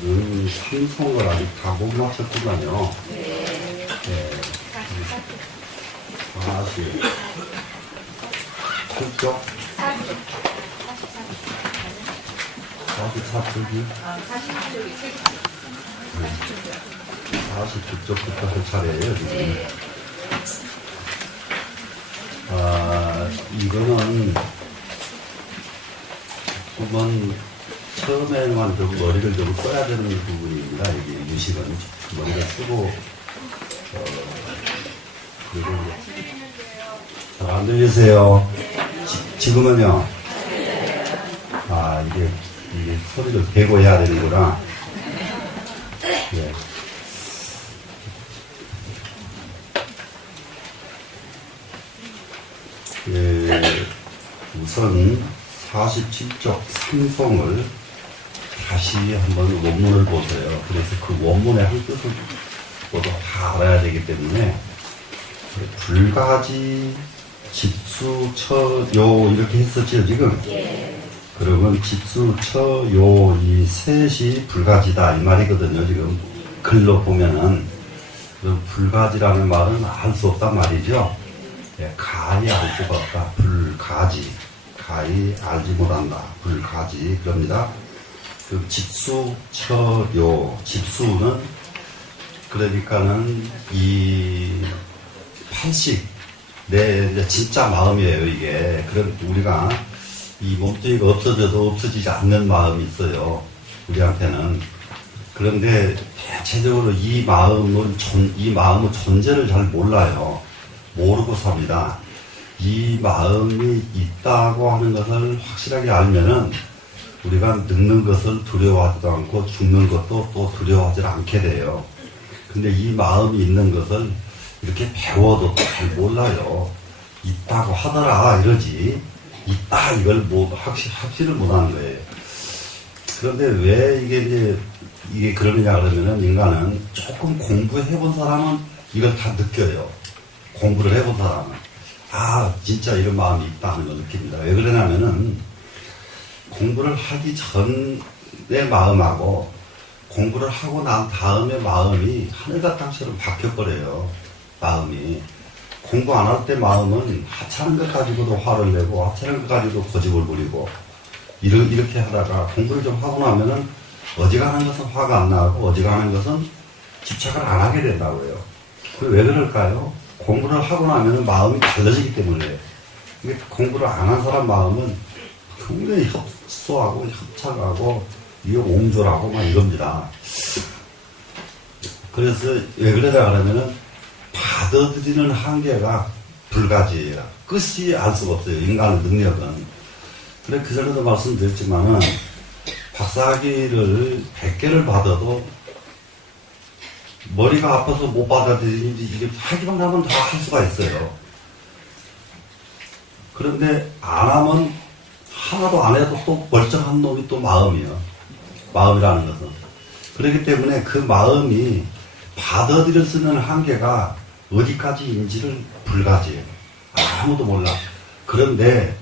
지금 삼성을 아직 다 못 맞췄구만요. 네. 네. 40. 7쪽? 44쪽이? 49쪽부터 할 차례예요, 지금. 네. 이거는 한번 처음에만 좀 머리를 좀 써야 되는 부분입니다. 이게 유식은 머리를 쓰고 그리고 잘 안 들리세요? 지금은요? 이게 소리를 대고 해야 되는구나. 예. 우선 47쪽 삼성을 다시 한번 원문을 보세요. 그래서 그 원문의 한 뜻을 모두 다 알아야 되기 때문에 불가지, 집수, 처, 요 이렇게 했었죠 지금? 예. 그러면 집수, 처, 요 이 셋이 불가지다 이 말이거든요 지금 글로 보면은. 그럼 불가지라는 말은 알 수 없단 말이죠. 예, 가히 알 수가 없다. 불가지. 가히 알지 못한다. 불가지. 그럽니다. 그 집수, 처, 요. 집수는, 그러니까는, 이, 팔식, 내 진짜 마음이에요, 이게. 그럼 우리가, 이 몸뚱이가 없어져도 없어지지 않는 마음이 있어요. 우리한테는. 그런데, 대체적으로 이 마음은 존재를 잘 몰라요. 모르고 삽니다. 이 마음이 있다고 하는 것을 확실하게 알면은 우리가 늙는 것을 두려워하지도 않고 죽는 것도 또 두려워하지 않게 돼요. 근데 이 마음이 있는 것을 이렇게 배워도 잘 몰라요. 있다고 하더라 이러지. 있다 이걸 확실을 못하는 거예요. 그런데 왜 이게 그러느냐 그러면은 인간은 조금 공부해본 사람은 이걸 다 느껴요. 공부를 해본 사람은. 진짜 이런 마음이 있다 하는 걸 느낍니다. 왜 그러냐면은, 공부를 하기 전의 마음하고, 공부를 하고 난 다음의 마음이 하늘과 땅처럼 바뀌어버려요. 마음이. 공부 안 할 때 마음은 하찮은 것 가지고도 화를 내고, 하찮은 것 가지고도 고집을 부리고, 이렇게 하다가 공부를 좀 하고 나면은, 어지간한 것은 화가 안 나고, 어지간한 것은 집착을 안 하게 된다고요. 그게 왜 그럴까요? 공부를 하고 나면 마음이 달라지기 때문에. 공부를 안 한 사람 마음은 굉장히 협소하고 협착하고 옹졸하고 막 이겁니다. 그래서 왜 그러냐 그러면은 받아들이는 한계가 불가지예요. 끝이 알 수가 없어요. 인간의 능력은. 그래 그 전에도 말씀드렸지만은 박사학위를 100개를 받아도 머리가 아파서 못 받아들이는지 이게 하기만 하면 다 할 수가 있어요. 그런데 안 하면 하나도 안 해도 또 멀쩡한 놈이 또 마음이에요. 마음이라는 것은. 그렇기 때문에 그 마음이 받아들일 수 있는 한계가 어디까지인지를 불가지예요. 아무도 몰라. 그런데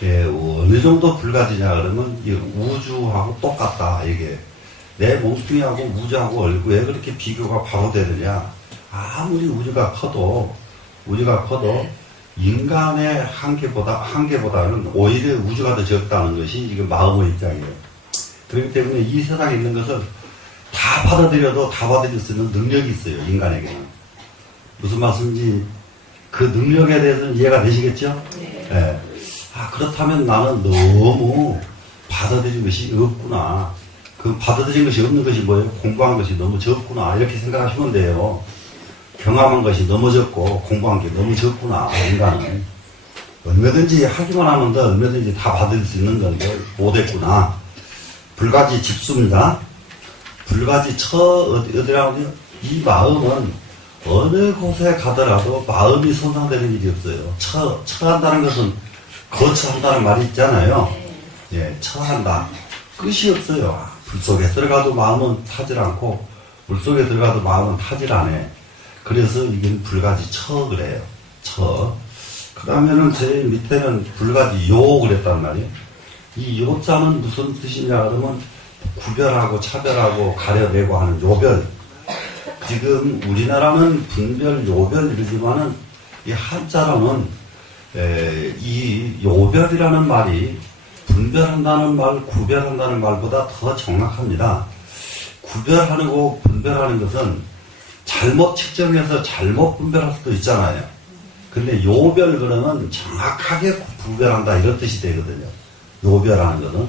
어느 정도 불가지냐 그러면 이 우주하고 똑같다 이게. 내 몸뚱이하고 우주하고 얼굴에 그렇게 비교가 바로 되느냐. 아무리 우주가 커도 인간의 한계보다는 오히려 우주가 더 적다는 것이 지금 마음의 입장이에요. 그렇기 때문에 이 세상에 있는 것을 다 받아들여도 다 받아들일 수 있는 능력이 있어요. 인간에게는. 무슨 말씀인지 그 능력에 대해서는 이해가 되시겠죠? 네. 그렇다면 나는 너무 받아들인 것이 없구나. 그 받아들인 것이 없는 것이 뭐예요? 공부한 것이 너무 적구나. 이렇게 생각하시면 돼요. 경험한 것이 너무 적고 공부한 게 너무 적구나. 인간은. 얼마든지 하기만 하면 더 얼마든지 다 받을 수 있는 건데 못했구나. 불가지 집수입니다. 불가지 어디라고요? 이 마음은 어느 곳에 가더라도 마음이 손상되는 일이 없어요. 처한다는 것은 거처한다는 말이 있잖아요. 예, 처한다. 끝이 없어요. 불 속에 들어가도 마음은 타질 않고 물 속에 들어가도 마음은 타질 않아요. 그래서 이게 불가지 처 그래요. 처. 그러면은 제일 밑에는 불가지 요 그랬단 말이에요. 이 요자는 무슨 뜻이냐 그러면 구별하고 차별하고 가려내고 하는 요별. 지금 우리나라는 분별, 요별 이러지만은 이 한자로는 이 요별이라는 말이 분별한다는 말, 구별한다는 말보다 더 정확합니다. 구별하는 거, 분별하는 것은 잘못 측정해서 잘못 분별할 수도 있잖아요. 근데 요별 그러면 정확하게 구별한다 이런 뜻이 되거든요. 요별하는 것은.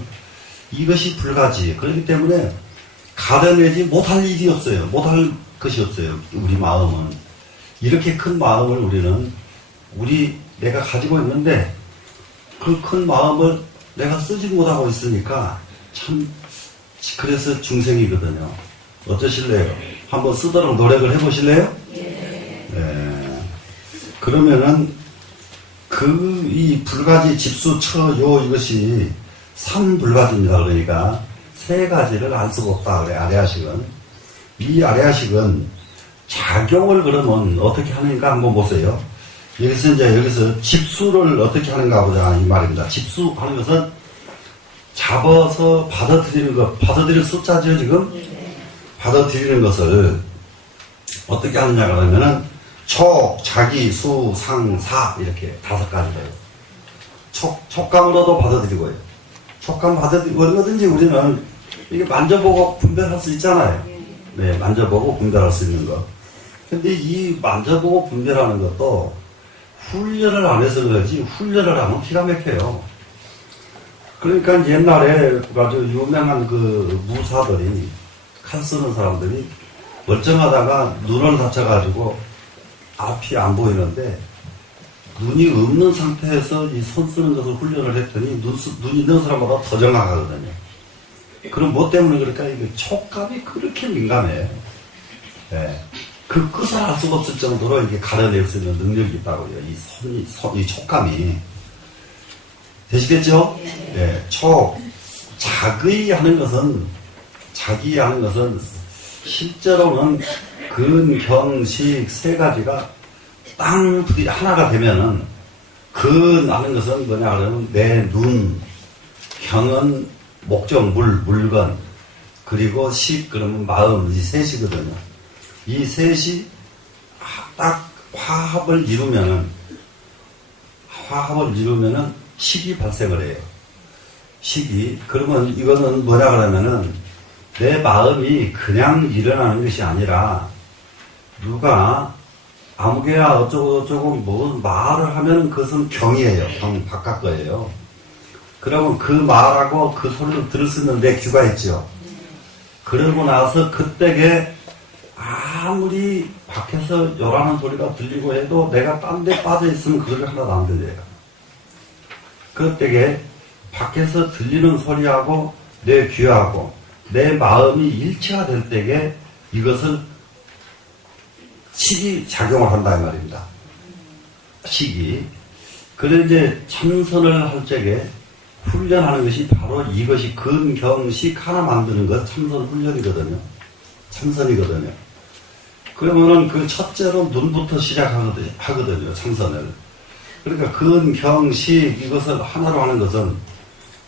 이것이 불가지. 그렇기 때문에 가려내지 못할 일이 없어요. 못할 것이 없어요. 우리 마음은. 이렇게 큰 마음을 우리는 내가 가지고 있는데 그 큰 마음을 내가 쓰지 못하고 있으니까 참 그래서 중생이거든요. 어떠실래요? 한번 쓰도록 노력을 해보실래요? 네. 그러면은 이 불가지 집수 처요 이것이 삼불가지입니다. 그러니까 세 가지를 안 쓰고 없다 그래. 아래아식은. 이 아래아식은 작용을 그러면 어떻게 하는가 한번 보세요. 여기서 집수를 어떻게 하는가 보자 이 말입니다. 집수하는 것은 잡아서 받아들이는 것, 받아들일 숫자죠 지금. 받아들이는 것을 어떻게 하느냐 그러면은 촉, 자기, 수, 상, 사 이렇게 5가지래요. 촉감으로도 받아들이고요. 촉감 받아들이고 얼마든지 우리는 이게 만져보고 분별할 수 있잖아요. 네, 만져보고 분별할 수 있는 것. 근데 이 만져보고 분별하는 것도 훈련을 안 해서 그러지 훈련을 하면 기가 막혀요. 그러니까 옛날에 아주 유명한 그 무사들이 칼 쓰는 사람들이 멀쩡하다가 눈을 다쳐가지고 앞이 안 보이는데 눈이 없는 상태에서 이 손 쓰는 것을 훈련을 했더니 눈 있는 사람보다 더 정확하거든요. 그럼 뭐 때문에 그럴까? 이게 촉감이 그렇게 민감해요. 네. 그 끝을 알 수가 없을 정도로 이게 가려낼 수 있는 능력이 있다고요. 이 촉감이. 되시겠죠? 네. 자기 하는 것은 실제로는 근, 경, 식 세 가지가 땅 하나가 되면은 근 하는 것은 뭐냐 그러면 내 눈, 경은 목적, 물건, 그리고 식 그러면 마음, 이 셋이거든요. 이 셋이 딱 화합을 이루면은 식이 발생을 해요. 식이. 그러면 이거는 뭐냐 그러면은 내 마음이 그냥 일어나는 것이 아니라 누가 아무개야 어쩌고 뭐 말을 하면 그것은 경이에요. 경 바깥 거예요. 그러면 그 말하고 그 소리를 들을 수 있는 내 귀가 있죠. 그러고 나서 그때에 아무리 밖에서 요란한 소리가 들리고 해도 내가 딴 데 빠져 있으면 그 소리 하나도 안 들려요. 그때에 밖에서 들리는 소리하고 내 귀하고 내 마음이 일치가 될 때에 이것을 식이 작용을 한다 이 말입니다. 식이. 그래 이제 참선을 할 적에 훈련하는 것이 바로 이것이 근, 경, 식 하나 만드는 것 참선 훈련이거든요. 참선이거든요. 그러면은 그 첫째로 눈부터 시작하거든요. 참선을. 그러니까 근, 경, 식 이것을 하나로 하는 것은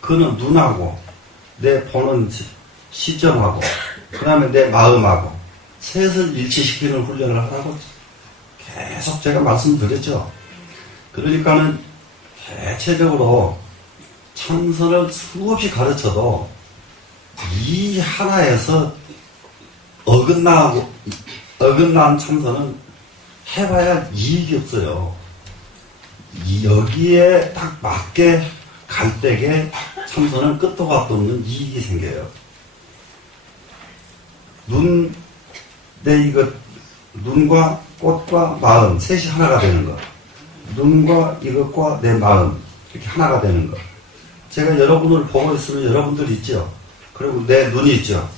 그는 눈하고 내 보는 시점하고 그 다음에 내 마음하고 셋을 일치시키는 훈련을 하라고 계속 제가 말씀드렸죠. 그러니까는 대체적으로 참선을 수없이 가르쳐도 이 하나에서 어긋난 참선은 해봐야 이익이 없어요. 여기에 딱 맞게 갈 때에 참선은 끝도 값도 없는 이익이 생겨요. 눈과 꽃과 마음, 셋이 하나가 되는 것. 눈과 이것과 내 마음, 이렇게 하나가 되는 것. 제가 여러분을 보고 있으면 여러분들 있죠. 그리고 내 눈이 있죠.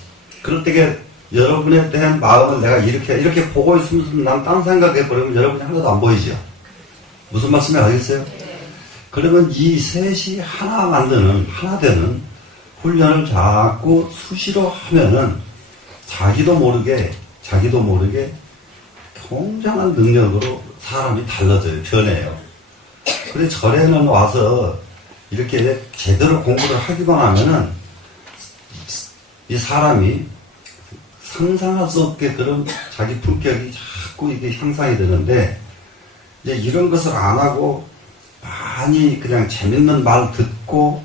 그럴 때에 여러분에 대한 마음을 내가 이렇게 보고 있으면 난 딴 생각해버리면 여러분이 하나도 안 보이죠. 무슨 말씀인지 알겠어요? 그러면 이 셋이 하나 되는 훈련을 자꾸 수시로 하면은 자기도 모르게 굉장한 능력으로 사람이 달라져요. 변해요. 그래 절에는 와서 이렇게 제대로 공부를 하기만 하면은 이 사람이 상상할 수 없게 그런 자기 품격이 자꾸 이게 향상이 되는데, 이제 이런 것을 안 하고 많이 그냥 재밌는 말 듣고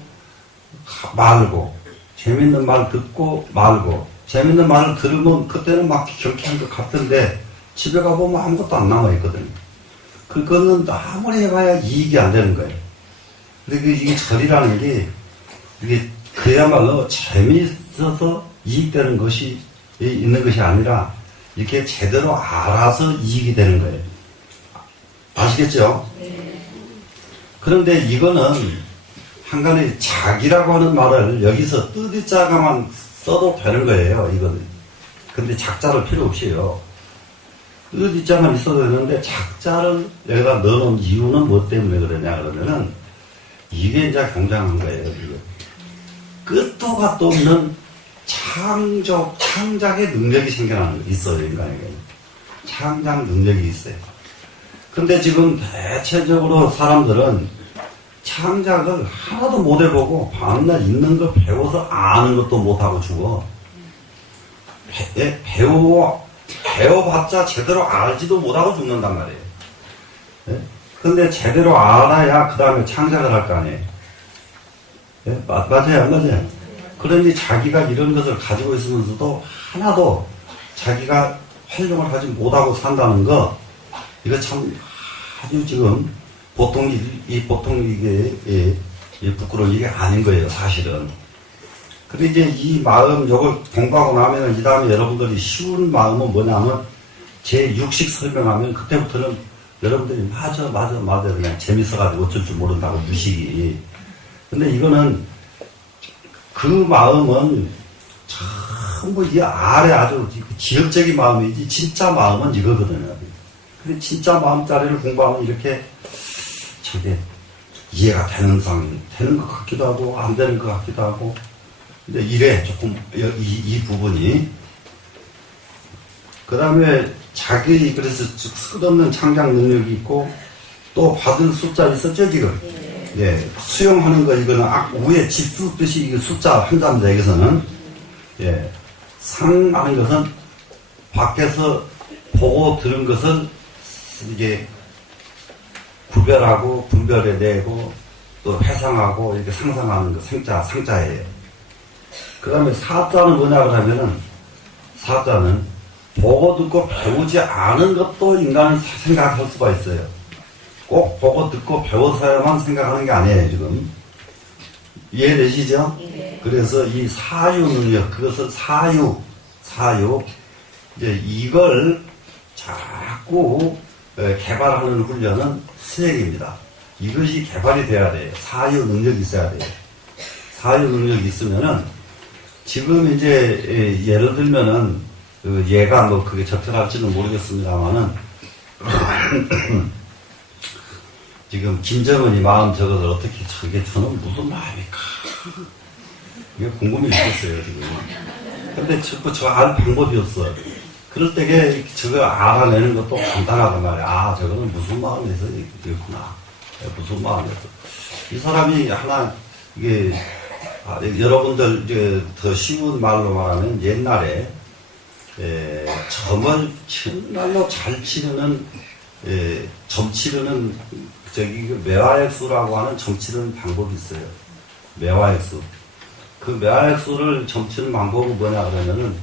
말고, 재밌는 말 듣고 말고, 재밌는 말을 들으면 그때는 막 경쾌한 것 같은데 집에 가보면 아무것도 안 남아있거든요. 그거는 아무리 해봐야 이익이 안 되는 거예요. 근데 이게 절이라는 게 이게 그야말로 재미있어서 이익되는 것이 있는 것이 아니라 이렇게 제대로 알아서 이익이 되는 거예요. 아시겠죠? 그런데 이거는 한간에 자기라고 하는 말을 여기서 뜻자가만 써도 되는 거예요, 이거는. 근데 작자를 필요 없이요. 뜻자만 있어도 되는데 작자를 여기다 넣어놓은 이유는 뭐 때문에 그러냐 그러면은 이게 이제 굉장한 거예요, 이거. 끝도 갓도 없는 창작의 능력이 있어요, 인간에게. 창작 능력이 있어요. 근데 지금 대체적으로 사람들은 창작을 하나도 못 해보고 밤낮 있는 거 배워서 아는 것도 못하고 죽어. 배워봤자 제대로 알지도 못하고 죽는단 말이에요. 근데 제대로 알아야 그 다음에 창작을 할 거 아니에요. 맞아요, 안 맞아요? 그러니 자기가 이런 것을 가지고 있으면서도 하나도 자기가 활용을 하지 못하고 산다는 거, 이거 참 아주 지금 보통 이게 부끄러운 일이 아닌 거예요, 사실은. 근데 이제 이 마음, 요걸 공부하고 나면은, 이 다음에 여러분들이 쉬운 마음은 뭐냐면, 제 6식 설명하면, 그때부터는 여러분들이 맞아, 그냥 재밌어가지고 어쩔 줄 모른다고, 무식이. 근데 이거는, 그 마음은 전부 이 아래 아주 지역적인 마음이지, 진짜 마음은 이거거든요. 근데 진짜 마음자리를 공부하면 이렇게 저게 이해가 되는 것 같기도 하고, 안 되는 것 같기도 하고, 근데 이래, 조금, 이 부분이. 그 다음에 자기, 그래서 끝없는 창작 능력이 있고, 또 받은 숫자 있었죠, 지금? 예. 수용하는 거, 이거는 위에 집수 뜻이 이게 숫자 한 자입니다, 여기서는. 예. 상하는 것은 밖에서 보고 들은 것을 이게 구별하고 분별해내고 또 회상하고 이렇게 상상하는 거, 상자예요. 그 다음에 사자는 뭐냐고 하면은, 사자는 보고 듣고 배우지 않은 것도 인간은 생각할 수가 있어요. 꼭 보고 듣고 배워서야만 생각하는 게 아니에요, 지금. 이해되시죠? 네. 그래서 이 사유 능력, 그것을 사유. 이제 이걸 자꾸 개발하는 훈련은 수행입니다. 이것이 개발이 돼야 돼요. 사유 능력이 있어야 돼요. 사유 능력이 있으면은, 지금 이제, 예를 들면은, 얘가 뭐 그게 적절할지는 모르겠습니다만은, 지금 김정은이 마음 저것을 어떻게 저게 저는 무슨 마음일까? 이게 궁금해 죽겠어요, 지금. 근데 자꾸 저 알 방법이 없어. 그럴 때에 저거 알아내는 것도 간단하단 말이야. 저거는 무슨 마음에서 이렇구나. 무슨 마음에서. 이 사람이 하나, 이게, 여러분들, 이제 더 쉬운 말로 말하면 옛날에, 점을 정말로 잘 치르는, 점 치르는, 매화액수라고 하는 점 치르는 방법이 있어요. 매화액수. 그 매화액수를 점 치는 방법은 뭐냐 그러면은,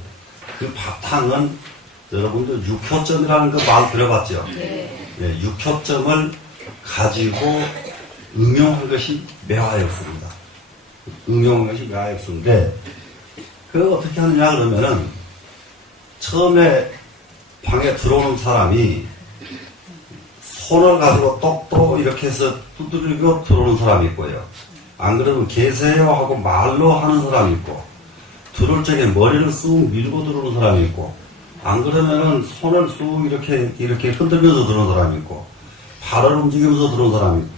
그 바탕은 여러분들 6효점이라는 거 말 들어봤죠? 네. 6효점을 가지고 응용한 것이 매화액수입니다. 응용한 것이 매화액수인데, 그걸 어떻게 하느냐 그러면은, 처음에 방에 들어오는 사람이 손을 가지고 똑똑 이렇게 해서 두드리고 들어오는 사람이 있고요. 안 그러면 계세요 하고 말로 하는 사람이 있고, 들어올 적에 머리를 쑥 밀고 들어오는 사람이 있고, 안 그러면은 손을 쑥 이렇게 흔들면서 들어오는 사람이 있고, 발을 움직이면서 들어오는 사람이 있고,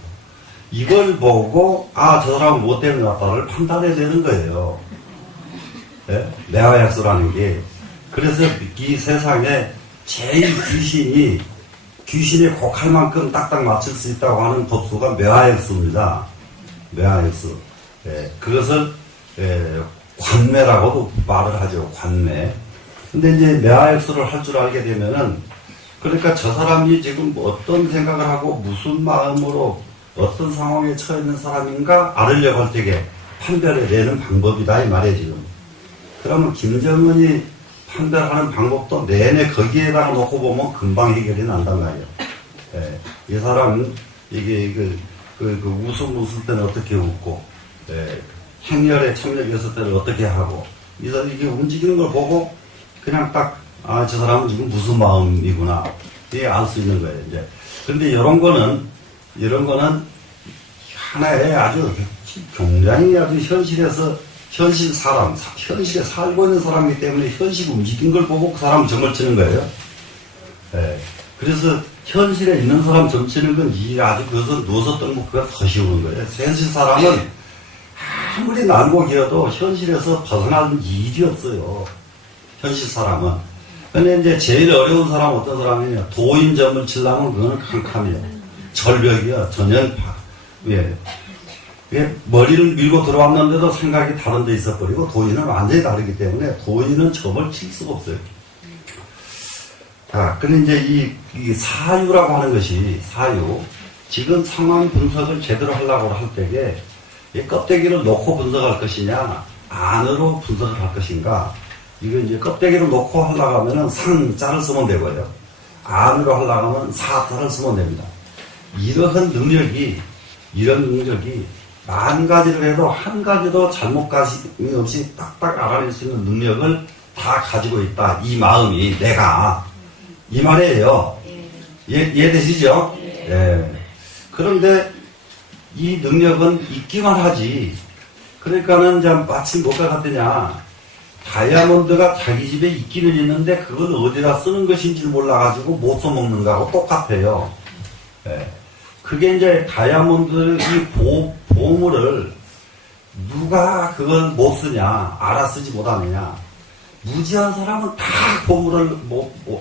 이걸 보고, 저 사람은 뭐 때문에 왔다를 판단해야 되는 거예요. 네? 매화약수라는 게. 그래서 이 세상에 제일 귀신이 곡할 만큼 딱딱 맞출 수 있다고 하는 법수가 매화액수입니다. 매화액수. 그것을 관매라고도 말을 하죠. 관매. 근데 이제 매화액수를 할 줄 알게 되면은, 그러니까 저 사람이 지금 어떤 생각을 하고 무슨 마음으로 어떤 상황에 처해 있는 사람인가 알으려고 할 때에 판별해 내는 방법이다 이 말이에요 지금. 그러면 김정은이 판별하는 방법도 내내 거기에다가 놓고 보면 금방 해결이 난단 말이에요. 예, 이 사람은 이게 웃을 때는 어떻게 웃고, 예, 행렬에 참여했을 때는 어떻게 하고, 이게 움직이는 걸 보고 그냥 딱 저 사람은 지금 무슨 마음이구나 이게 알 수 있는 거예요 이제. 그런데 이런 거는 하나의 아주 굉장히 아주 현실에 살고 있는 사람이기 때문에 현실 움직인 걸 보고 그 사람 점을 치는 거예요. 예. 그래서 현실에 있는 사람 점 치는 건 아주 그것은 누워서 떡먹기가 더 쉬우는 거예요. 현실 사람은 아무리 날고 기어도 현실에서 벗어나는 일이 없어요. 현실 사람은. 근데 이제 제일 어려운 사람은 어떤 사람이냐. 도인점을 치려면 그거는 캄캄해요. 절벽이야. 전연파. 예. 머리를 밀고 들어왔는데도 생각이 다른 데 있어버리고 도인은 완전히 다르기 때문에 도인은 점을 칠 수가 없어요. 자, 근데 이제 이 사유라고 하는 것이 사유. 지금 상황 분석을 제대로 하려고 할 때에 이 껍데기를 놓고 분석할 것이냐, 안으로 분석을 할 것인가. 이거 이제 껍데기를 놓고 하려고 하면은 상자를 쓰면 되고요. 안으로 하려고 하면 사자를 쓰면 됩니다. 이런 능력이 만 가지를 해도 한 가지도 잘못감이 없이 딱딱 알아낼 수 있는 능력을 다 가지고 있다. 이 마음이 내가. 이 말이에요. 이해되시죠? 예. 그런데 이 능력은 있기만 하지. 그러니까는 이제 마침 뭐가 같으냐. 다이아몬드가 자기 집에 있기는 있는데 그걸 어디다 쓰는 것인지 몰라가지고 못 써먹는 거하고 똑같아요. 예. 그게 이제 다이아몬드 이 보물을 누가 그걸 못 쓰냐, 알아 쓰지 못하느냐. 무지한 사람은 다 보물을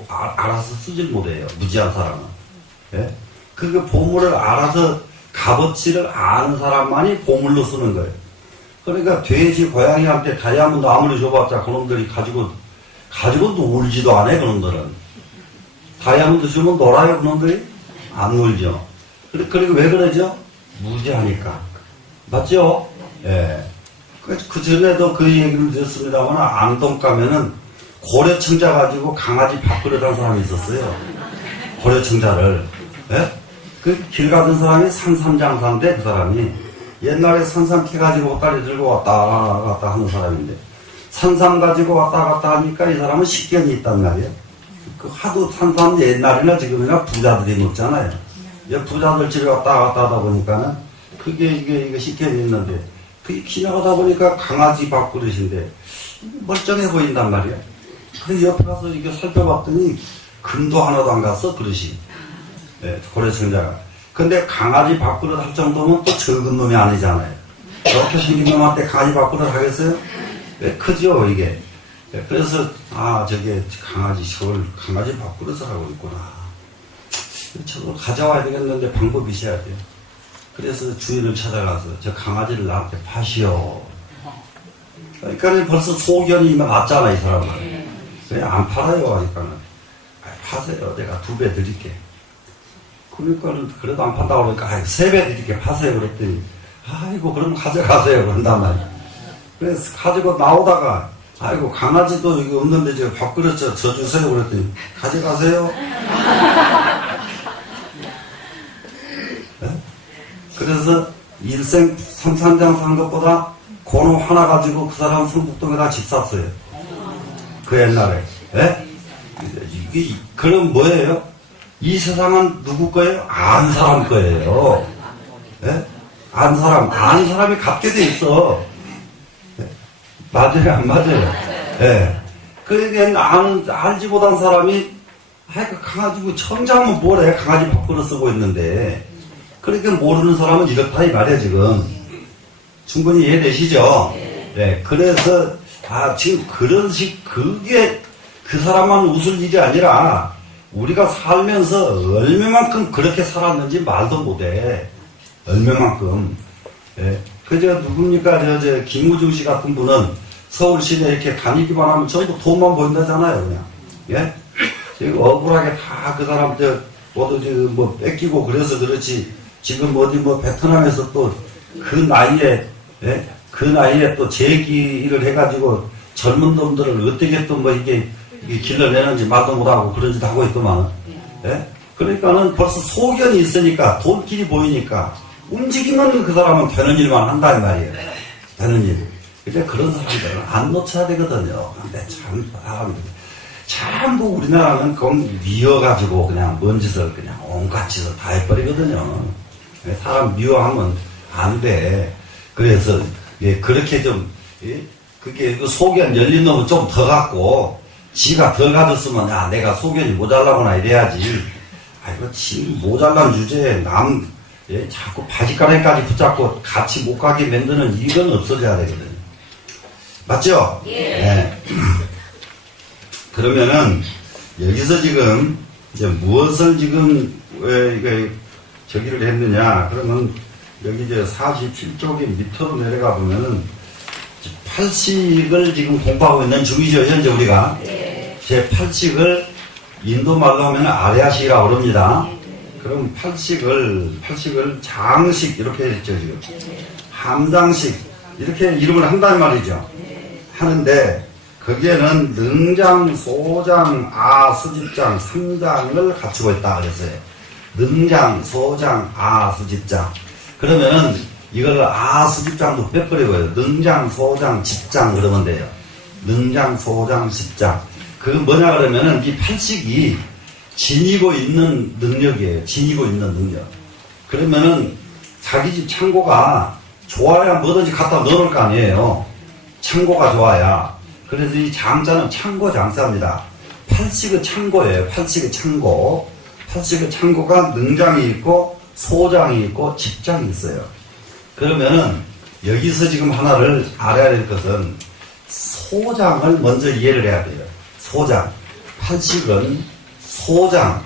알아서 쓰질 못해요. 무지한 사람은. 예? 그 보물을 알아서 값어치를 아는 사람만이 보물로 쓰는 거예요. 그러니까 돼지, 고양이한테 다이아몬드 아무리 줘봤자 그놈들이 가지고 놀지도 않아요. 그놈들은. 다이아몬드 주면 놀아요. 그놈들이? 안 놀죠. 그리고 왜 그러죠? 무지하니까. 맞죠? 예. 그 전에도 그 얘기를 드렸습니다만, 안동 가면은 고려청자 가지고 강아지 밥그릇 한 사람이 있었어요. 고려청자를. 예? 그 길 가던 사람이 산삼장사인데 그 사람이 옛날에 산삼 캐가지고 옷다리 들고 왔다 갔다 하는 사람인데 산삼 가지고 왔다 갔다 하니까 이 사람은 식견이 있단 말이에요. 그 하도 산삼 옛날이나 지금이나 부자들이 먹잖아요. 부자들 집에 왔다 갔다 하다 보니까는 그게 이게 식견이 있는데 그게 지나가다 보니까 강아지 밥그릇인데 멀쩡해 보인단 말이에요. 그래서 옆에 가서 이렇게 살펴봤더니 금도 하나도 안 갔어 그릇이. 네, 고려청자가. 근데 강아지 밥그릇 할 정도면 또 적은 놈이 아니잖아요. 이렇게 생긴 놈한테 강아지 밥그릇 하겠어요? 네, 크죠 이게. 네, 그래서 저게 강아지 밥그릇을 하고 있구나. 저걸 가져와야 되겠는데 방법이 있어야 돼요. 그래서 주인을 찾아가서 저 강아지를 나한테 파시오. 그러니까 벌써 소견이 왔잖아 이 사람은. 그냥 안 팔아요 하니까는 파세요. 내가 2배 드릴게. 그러니까는 그래도 안 판다고 그러니까 3배 드릴게 파세요 그랬더니 아이고 그럼 가져가세요 그런단 말이야. 그래서 가지고 나오다가 아이고 강아지도 여기 없는데 저 밥그릇 저 주세요 그랬더니 가져가세요. 네? 그래서 일생 삼산장 산 것보다 고놈 하나 가지고 그 사람 성북동에다 집 샀어요. 그 옛날에. 네? 이게 그럼 뭐예요? 이 세상은 누구 거예요? 안 사람 거예요. 네? 안 사람이 갖게 돼 있어. 네? 맞아요, 안 맞아요? 예. 그러니까 알지 못한 사람이, 그 강아지, 청자면 뭐래? 강아지 밥그릇 쓰고 있는데. 그러니까 모르는 사람은 이렇다, 이 말이야, 지금. 충분히 이해되시죠? 네. 그래서, 지금 그게 그 사람만 웃을 일이 아니라, 우리가 살면서 얼마만큼 그렇게 살았는지 말도 못해. 얼마만큼. 예. 누굽니까? 김무중 씨 같은 분은 서울 시내 이렇게 다니기만 하면 전부 돈만 보인다잖아요, 그냥. 예? 지금 억울하게 다 그 사람들 모두 지금 뭐 뺏기고 그래서 그렇지. 지금 어디 뭐 베트남에서 또 그 나이에, 예? 그 나이에 또 재기를 해가지고 젊은 놈들을 어떻게 또 뭐 이게 길러내는지 말도 못하고 그런 짓 하고 있더만. 예? 그러니까는 벌써 소견이 있으니까 돈길이 보이니까 움직이면 그 사람은 되는 일만 한다는 말이에요. 되는 일. 근데 그런 사람들은 안 놓쳐야 되거든요. 근데 참, 사람들. 전부 우리나라는 그건 미워가지고 그냥 먼 짓을 그냥 온갖 짓을 다 해버리거든요. 사람 미워하면 안 돼. 그래서, 예, 그렇게 좀, 예? 그게 그 소견 열린 놈은 좀 더 갖고, 지가 덜 가졌으면, 야, 내가 소견이 모자라구나 이래야지. 아이고, 지 모자란 주제에 예, 자꾸 바지가랑이까지 붙잡고 같이 못 가게 만드는 이건 없어져야 되거든요. 맞죠? 예. 네. 그러면은, 여기서 지금, 이제 무엇을 지금, 왜, 이거, 저기를 했느냐. 그러면, 여기 이제 47쪽에 밑으로 내려가 보면은, 8식을 지금 공부하고 있는 중이죠, 현재 우리가. 예. 제 8식을 인도 말로 하면 아레아식이라고 그럽니다. 그럼 8식을 장식, 이렇게 했죠, 지금. 함장식, 이렇게 이름을 한다는 말이죠. 하는데, 거기에는 능장, 소장, 수집장, 3장을 갖추고 있다 그랬어요. 능장, 소장, 수집장. 그러면은 이걸 수집장도 빼버리고요. 능장, 소장, 집장 그러면 돼요. 능장, 소장, 집장. 그 뭐냐 그러면은 이 8식이 지니고 있는 능력이에요. 지니고 있는 능력. 그러면은 자기 집 창고가 좋아야 뭐든지 갖다 넣을 거 아니에요. 창고가 좋아야. 그래서 이 장자는 창고 장자입니다. 8식의 창고예요. 8식의 창고. 8식의 창고가 능장이 있고 소장이 있고 집장이 있어요. 그러면은 여기서 지금 하나를 알아야 될 것은 소장을 먼저 이해를 해야 돼요. 소장. 8식은 소장,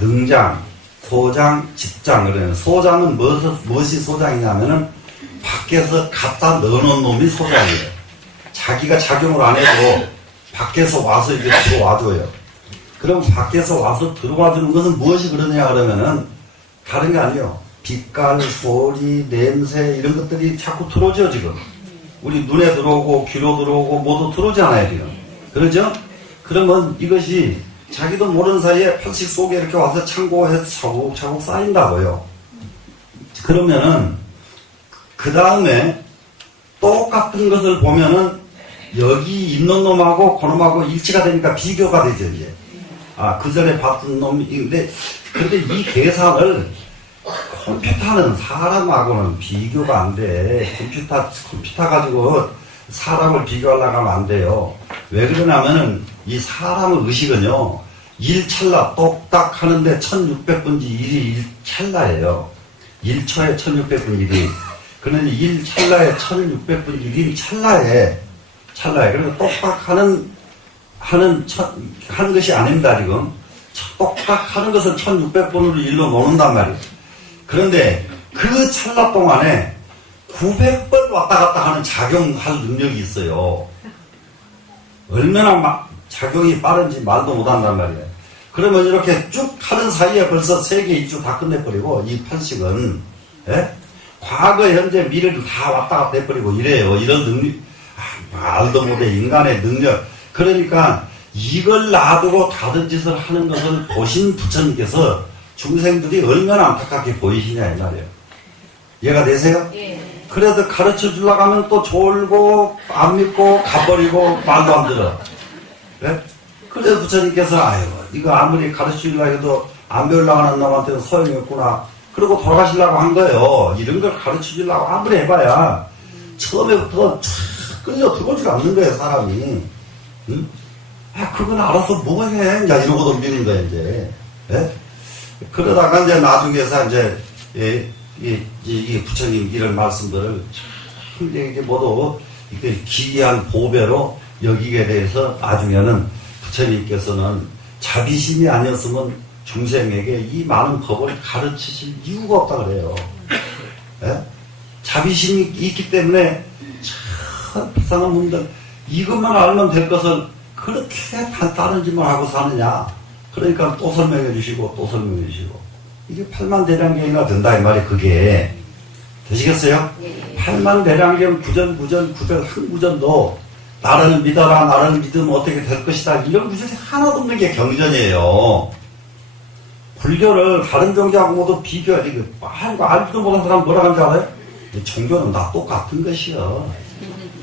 능장, 소장, 집장. 그러면 소장은 무엇이 소장이냐면은 밖에서 갖다 넣어놓은 놈이 소장이에요. 자기가 작용을 안 해도 밖에서 와서 이게 들어와줘요. 그럼 밖에서 와서 들어와주는 것은 무엇이 그러냐 그러면은 다른 게 아니에요. 빛깔, 소리, 냄새 이런 것들이 자꾸 들어오죠 지금. 우리 눈에 들어오고 귀로 들어오고 모두 들어오잖아요 지금. 그러죠? 그러면 이것이 자기도 모르는 사이에 8식 속에 이렇게 와서 창고에서 차곡차곡 쌓인다고요. 그러면은 그 다음에 똑같은 것을 보면은 여기 있는 놈하고 그놈하고 일치가 되니까 비교가 되죠 이제. 그 전에 봤던 놈이 근데 이 계산을 컴퓨터는 사람하고는 비교가 안 돼. 컴퓨터 가지고 사람을 비교하려고 하면 안 돼요. 왜 그러냐면은 이 사람의 의식은요 1찰나 똑딱 하는데 1600분지 1이 1찰나예요. 1초에 1600분 1이. 그러니 1찰나에 1600분 1인 찰나에. 그래서 똑딱 하는 것이 아닙니다, 지금. 똑딱 하는 것은 1600번으로 1로 놓는단 말이에요. 그런데 그 찰나 동안에 900번 왔다 갔다 하는 작용할 능력이 있어요. 얼마나 작용이 빠른지 말도 못한단 말이에요. 그러면 이렇게 쭉 하는 사이에 벌써 세계 일주 다 끝내버리고, 이 8식은, 예? 과거, 현재, 미래를 다 왔다 갔다 해버리고 이래요. 이런 능력, 말도 못해, 인간의 능력. 그러니까 이걸 놔두고 다른 짓을 하는 것을 보신 부처님께서 중생들이 얼마나 안타깝게 보이시냐, 이 말이에요. 이해가 되세요? 예. 그래도 가르쳐 주려고 하면 또 졸고, 안 믿고, 가버리고, 말도 안 들어. 예? 그래서 부처님께서, 이거 아무리 가르쳐 주려고 해도 안 배우려고 하는 놈한테는 소용이 없구나. 그러고 돌아가시려고 한 거예요. 이런 걸 가르쳐 주려고 아무리 해봐야 처음에부터 촥 끌려 들어오질 않는 거예요, 사람이. 응? 그건 알아서 뭐 해? 이제 이러고도 미는 거야, 이제. 예? 그러다가 이제 나중에서 이제, 이 부처님 이런 말씀들을 참 이게 모두 이렇게 기이한 보배로 여기게 돼서 나중에는 부처님께서는 자비심이 아니었으면 중생에게 이 많은 법을 가르치실 이유가 없다 그래요. 예? 자비심이 있기 때문에 불쌍한 분들 이것만 알면 될 것을 그렇게 다른 짓만 하고 사느냐. 그러니까 또 설명해 주시고 또 설명해 주시고 이게 8만 대량경이나 된다 이 말이 그게 되시겠어요? 네. 8만 대량경 구절 한 구절도 나를 믿어라 나를 믿으면 어떻게 될 것이다 이런 구절이 하나도 없는 게 경전이에요. 불교를 다른 종교하고 모두 비교하지 알지도 못한 사람 뭐라 하는지 알아요? 종교는 다 똑같은 것이요.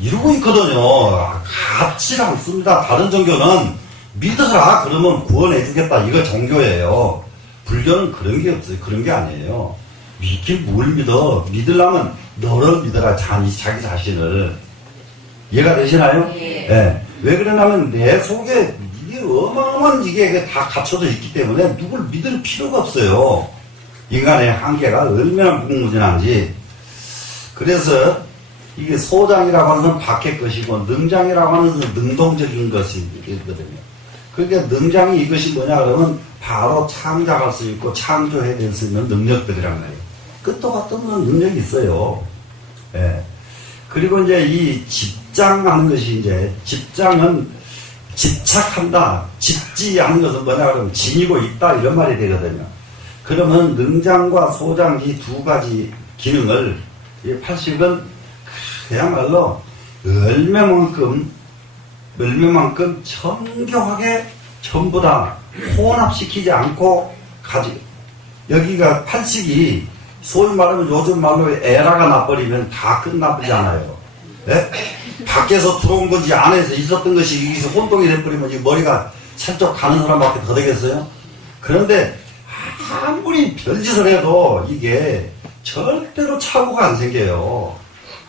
이러고 있거든요. 같지 않습니다. 다른 종교는 믿어라 그러면 구원해 주겠다 이거 종교예요. 불교는 그런 게 없어요. 그런 게 아니에요. 믿긴 뭘 믿어? 믿으려면 너를 믿어라 자기 자신을. 이해가 되시나요? 예. 네. 왜 그러냐면 내 속에 이게 어마어마한 이게 다 갖춰져 있기 때문에 누굴 믿을 필요가 없어요. 인간의 한계가 얼마나 무궁무진한지. 그래서 이게 소장이라고 하는 것은 밖의 것이고 능장이라고 하는 것은 능동적인 것이거든요. 그러니까 능장이 이것이 뭐냐 그러면 바로 창작할 수 있고 창조해낼 수 있는 능력들이란 말이에요. 끝도 같은 능력이 있어요. 예. 그리고 이제 이 집장하는 것이 이제 집장은 집착한다. 집지하는 것은 뭐냐 그러면 지니고 있다 이런 말이 되거든요. 그러면 능장과 소장 이 두 가지 기능을 이 팔식은 그야말로 열매만큼 정교하게 전부 다 혼합시키지 않고 여기가 팔식이 소위 말하면 요즘 말로 에라가 나버리면 다 끝나버리잖아요. 네? 밖에서 들어온 건지 안에서 있었던 것이 여기서 혼동이 돼버리면 이 머리가 살짝 가는 사람밖에 더 되겠어요? 그런데 아무리 별짓을 해도 이게 절대로 착오가 안 생겨요.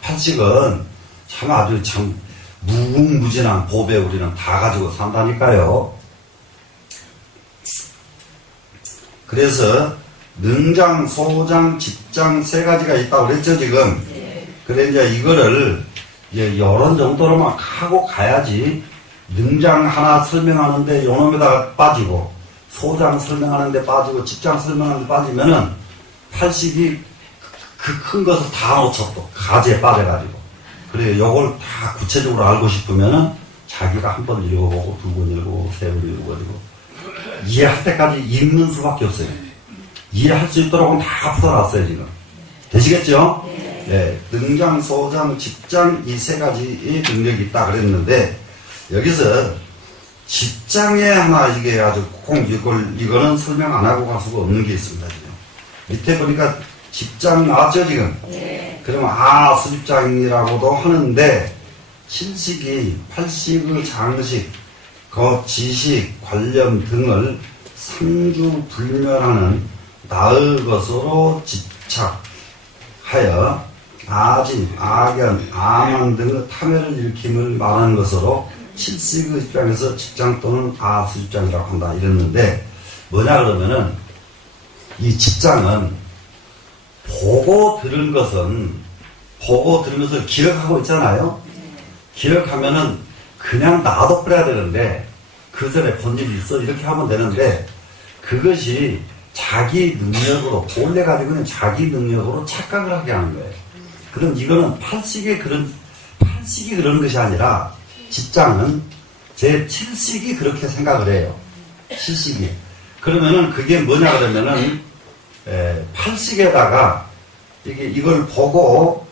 팔식은 참 아주 참 무궁무진한 법에 우리는 다 가지고 산다니까요. 그래서 능장, 소장, 집장 세 가지가 있다고 그랬죠 지금. 그래 이제 이거를 이제 이런 정도로만 하고 가야지. 능장 하나 설명하는데 요놈에다가 빠지고 소장 설명하는데 빠지고 집장 설명하는데 빠지면은 팔식이 그 큰 것을 다 놓쳤고 가지에 빠져가지고. 그래 요걸 다 구체적으로 알고 싶으면은 자기가 한 번 읽어보고 두 번 읽어보고 세 번 읽어보고 이해할 때까지 읽는 수밖에 없어요. 이해할 수 있도록 다 풀어놨어요 지금. 되시겠죠? 네. 능장, 소장, 집장 이 세 가지의 능력이 있다 그랬는데 여기서 집장에 하나 이게 아주 꼭 이거는 설명 안 하고 갈 수가 없는 게 있습니다 지금. 밑에 보니까 집장 나왔죠 지금. 그러면 수집장이라고도 하는데 칠식이 팔식의 장식, 지식, 관념 등을 상주불멸하는 나의 것으로 집착하여 아진, 악연, 암환 등의 탐해를 일으킴을 말하는 것으로 칠식의 입장에서 집장 또는 수집장이라고 한다 이랬는데 뭐냐 그러면은 이 집장은 보고 들은 것을 기억하고 있잖아요. 기억하면은 그냥 놔둬버려야 되는데 그 전에 본 일이 있어 이렇게 하면 되는데 그것이 자기 능력으로 본래 가지고는 자기 능력으로 착각을 하게 하는 거예요. 그럼 이거는 팔식이 그런 것이 아니라 집장은 제 칠식이 그렇게 생각을 해요. 칠식이. 그러면은 그게 뭐냐 그러면은 팔식에다가 이걸 보고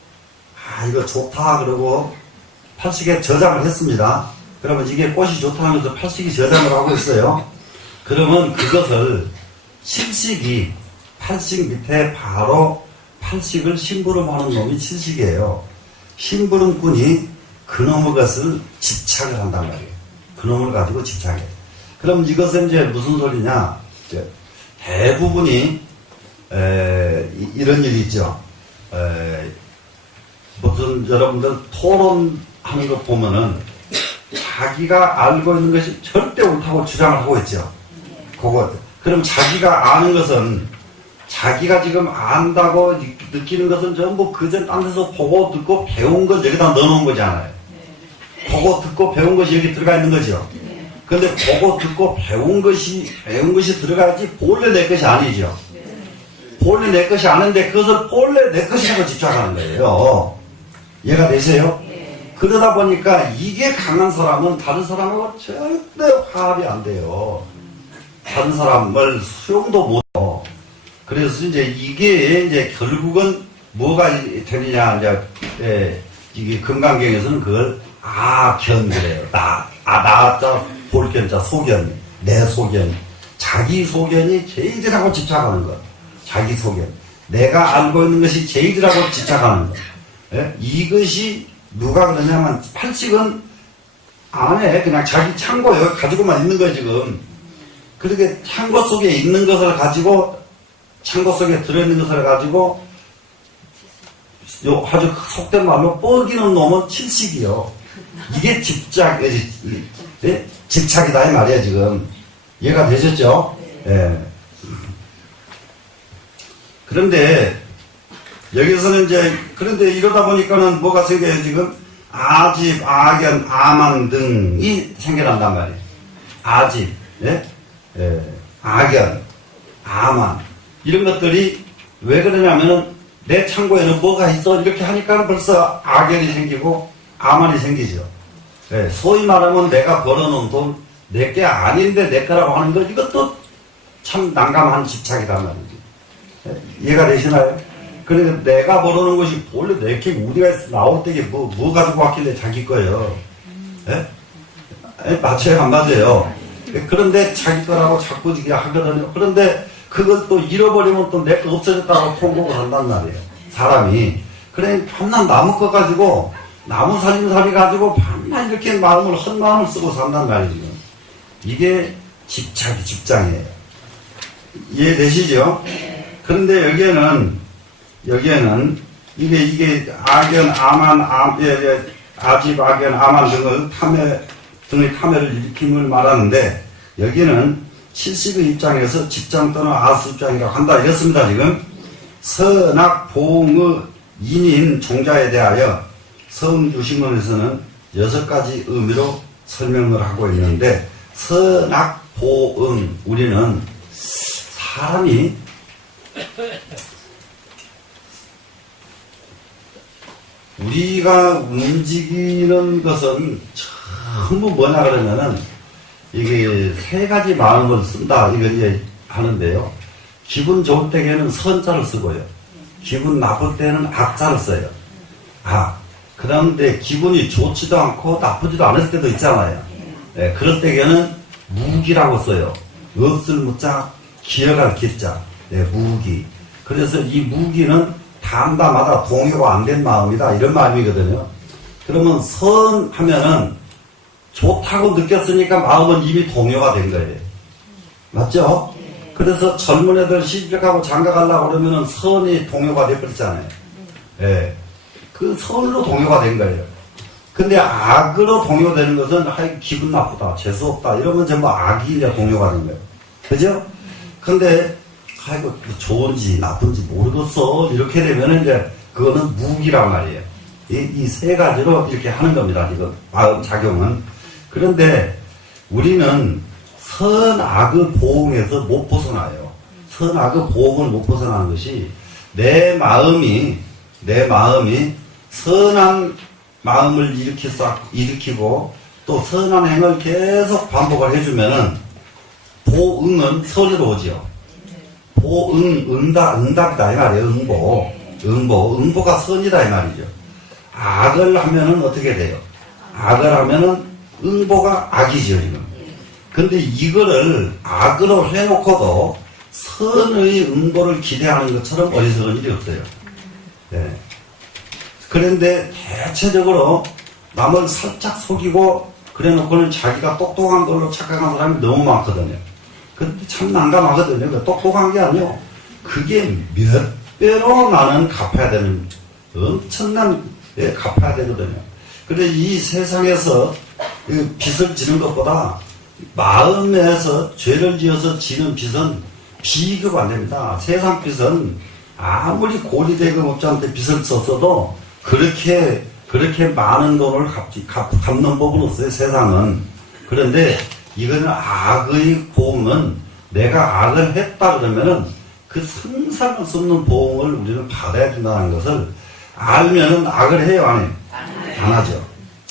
이거 좋다 그러고 팔식에 저장을 했습니다. 그러면 이게 꽃이 좋다 하면서 팔식이 저장을 하고 있어요. 그러면 그것을 칠식이 팔식 밑에 바로 팔식을 심부름하는 놈이 칠식이에요. 심부름꾼이 그놈의 것을 집착을 한단 말이에요. 그놈을 가지고 집착해. 그럼 이것은 이제 무슨 소리냐? 대부분이 이런 일이 있죠. 무슨 여러분들 토론하는 거 보면은 자기가 알고 있는 것이 절대 옳다고 주장을 하고 있죠. 그럼 자기가 아는 것은 자기가 지금 안다고 느끼는 것은 전부 그전 딴 데서 보고 듣고 배운 것 여기다 넣어놓은 거잖아요. 보고 듣고 배운 것이 여기 들어가 있는 거죠. 그런데 보고 듣고 배운 것이 들어가야지 본래 내 것이 아니죠. 본래 내 것이 아닌데 그것을 본래 내 것이라고 집착하는 거예요. 이해가 되세요? 그러다 보니까 이게 강한 사람은 다른 사람하고 절대 화합이 안 돼요. 다른 사람을 수용도 못 해요. 그래서 이게 이제 결국은 뭐가 되느냐, 이게 금강경에서는 그걸 아견이래요. 나자, 볼견자, 소견, 내 소견. 자기 소견이 제일이라고 집착하는 것. 자기 소견. 내가 알고 있는 것이 제일이라고 집착하는 것. 이것이 누가 그러냐면, 팔식은 안 해. 그냥 자기 창고 여기 가지고만 있는 거예요, 지금. 그렇게 창고 속에 있는 것을 가지고, 창고 속에 들어있는 것을 가지고, 아주 속된 말로 뻐기는 놈은 칠식이요. 이게 집착이다, 이 말이에요, 지금. 이해가 되셨죠? 예. 그런데, 여기서는 그런데 이러다 보니까는 뭐가 생겨요, 지금? 아집, 아견, 아만 등이 생겨난단 말이에요. 아집, 아견, 아만. 이런 것들이 왜 그러냐면은 내 창고에는 뭐가 있어? 이렇게 하니까 벌써 아견이 생기고 아만이 생기죠. 소위 말하면 내가 벌어놓은 돈, 내 게 아닌데 내 거라고 하는 거, 이것도 참 난감한 집착이란 말이지. 이해가 되시나요? 그러니까 내가 벌어놓은 것이 원래 내게 우리가 나올 때게 뭐 가지고 왔길래 자기 거예요. 맞아요, 안 맞아요? 그런데 자기 거라고 자꾸 이게 하거든요. 그런데 그걸 또 잃어버리면 또 내 거 없어졌다고 통곡을 한단 말이에요. 사람이. 그래, 밤낮 나무 거 가지고, 나무 살림살이 가지고 밤낮 이렇게 마음을, 헛마음을 쓰고 산단 말이죠. 이게 집장이에요. 이해되시죠? 그런데 여기에는, 이게 아견, 아만, 아집, 아견, 아만 등의 탐해를 일으킴을 말하는데, 여기는 칠식의 입장에서 집장 또는 아수 입장이라고 한다. 이렇습니다, 지금. 선악, 보응의 인인 종자에 대하여 성주심원에서는 6가지 의미로 설명을 하고 있는데, 선악, 보응, 우리는 사람이 우리가 움직이는 것은 전부 뭐냐 그러면은 이게 3가지 마음을 쓴다 이걸 이제 하는데요. 기분 좋을 때에는 선자를 쓰고요. 기분 나쁠 때는 악자를 써요. 그런데 기분이 좋지도 않고 나쁘지도 않을 때도 있잖아요. 그럴 때에는 무기라고 써요. 없을 무자, 기어갈 기자. 무기. 그래서 이 무기는 담담하다, 동요가 안 된 마음이다, 이런 마음이거든요. 그러면 선 하면은 좋다고 느꼈으니까 마음은 이미 동요가 된 거예요. 맞죠? 그래서 젊은 애들 시집가고 장가가려고 그러면은 선이 동요가 돼버렸잖아요. 그 선으로 동요가 된 거예요. 근데 악으로 동요되는 것은 기분 나쁘다, 재수없다, 이러면 전부 악이 이제 동요가 된 거예요. 그죠? 근데 좋은지 나쁜지 모르겠어, 이렇게 되면 이제 그거는 무기란 말이에요. 이 3가지로 이렇게 하는 겁니다, 지금 마음 작용은. 그런데 우리는 선악의 보응에서 못 벗어나요. 선악의 보응을 못 벗어나는 것이 내 마음이 선한 마음을 일으키고 또 선한 행을 계속 반복을 해주면은 보응은 선으로 오지요. 응답이다 이 말이에요. 응보가 선이다 이 말이죠. 악을 하면은 어떻게 돼요? 악을 하면은 응보가 악이죠, 지금. 근데 이거를 악으로 해놓고도 선의 응보를 기대하는 것처럼 어리석은 일이 없어요. 그런데 대체적으로 남을 살짝 속이고 그래 놓고는 자기가 똑똑한 걸로 착각한 사람이 너무 많거든요. 근데 참 난감하거든요. 똑똑한 게 아니요. 그게 몇 배로 나는 갚아야 되는, 엄청난, 갚아야 되거든요. 근데 이 세상에서 빚을 지는 것보다 마음에서 죄를 지어서 지는 빚은 비교가 안 됩니다. 세상 빚은 아무리 고리대금업자한테 빚을 썼어도 그렇게 많은 돈을 갚는 법은 없어요, 세상은. 그런데 이거는 악의 보응은 내가 악을 했다 그러면은 그 상상할 수 없는 보응을 우리는 받아야 된다는 것을 알면은 악을 해요, 안 해요? 안 하죠.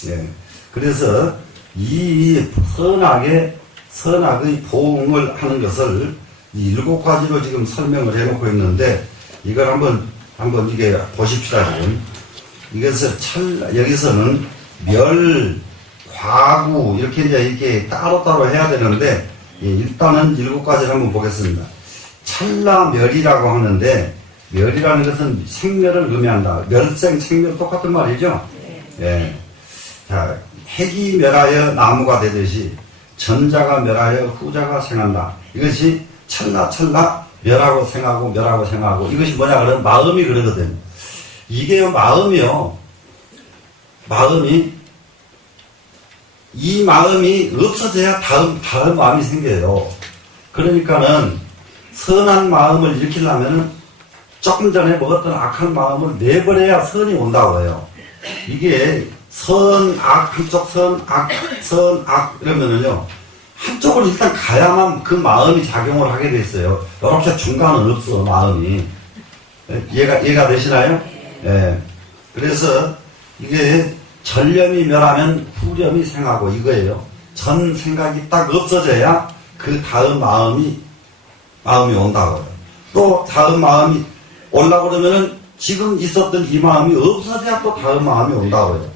예. 그래서 이 선악의 보응을 하는 것을 이 7가지로 지금 설명을 해놓고 있는데, 이걸 한번 이게 보십시다, 지금. 이것을 여기서는 멸, 과구, 이렇게 따로따로 해야 되는데, 일단은 7가지를 한번 보겠습니다. 찰나멸이라고 하는데, 멸이라는 것은 생멸을 의미한다. 멸생, 생멸 똑같은 말이죠? 예. 자, 핵이 멸하여 나무가 되듯이 전자가 멸하여 후자가 생한다. 이것이 찰나 멸하고 생하고 이것이 뭐냐 그러면 마음이 그러거든. 이게 마음이요. 이 마음이 없어져야 다른 마음이 생겨요. 그러니까는 선한 마음을 일으키려면은 조금 전에 먹었던 악한 마음을 내버려야 선이 온다고 해요. 이게 선악, 한쪽 선악 이러면은요, 한쪽을 일단 가야만 그 마음이 작용을 하게 돼 있어요. 이렇게 중간은 없어, 마음이. 이해가 되시나요? 예. 그래서 이게 전념이 멸하면 후렴이 생하고 이거예요. 전 생각이 딱 없어져야 그 다음 마음이 온다고 해요. 또 다음 마음이 오려고 그러면은 지금 있었던 이 마음이 없어져야 또 다음 마음이 온다고 해요.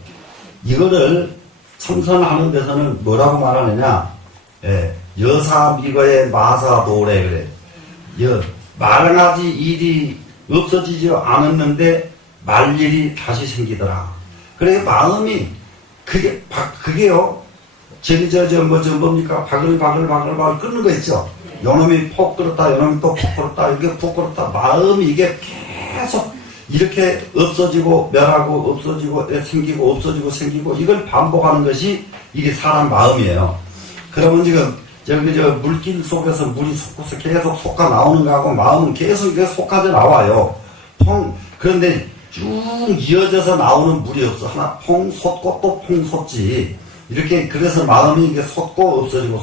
이거를 참선하는 데서는 뭐라고 말하느냐? 예, 여사미거의 마사도래 그래. 말하지 일이 없어지지 않았는데 말일이 다시 생기더라. 그래 마음이 그게요. 뭡니까? 바글 끓는 거 있죠. 요놈이 폭 끓었다, 요놈이 또 폭 끓었다, 이게 폭 끓었다. 마음이 이게 계속 이렇게 없어지고 멸하고 없어지고 생기고 없어지고 생기고 이걸 반복하는 것이 이게 사람 마음이에요. 그러면 지금 물길 속에서 물이 솟고서 계속 솟아 나오는 거하고 마음은 계속 이게 솟아져 나와요. 그런데 쭉 이어져서 나오는 물이 없어. 하나 퐁 솟고 또 퐁 솟지. 이렇게 그래서 마음이 이게 솟고 없어지고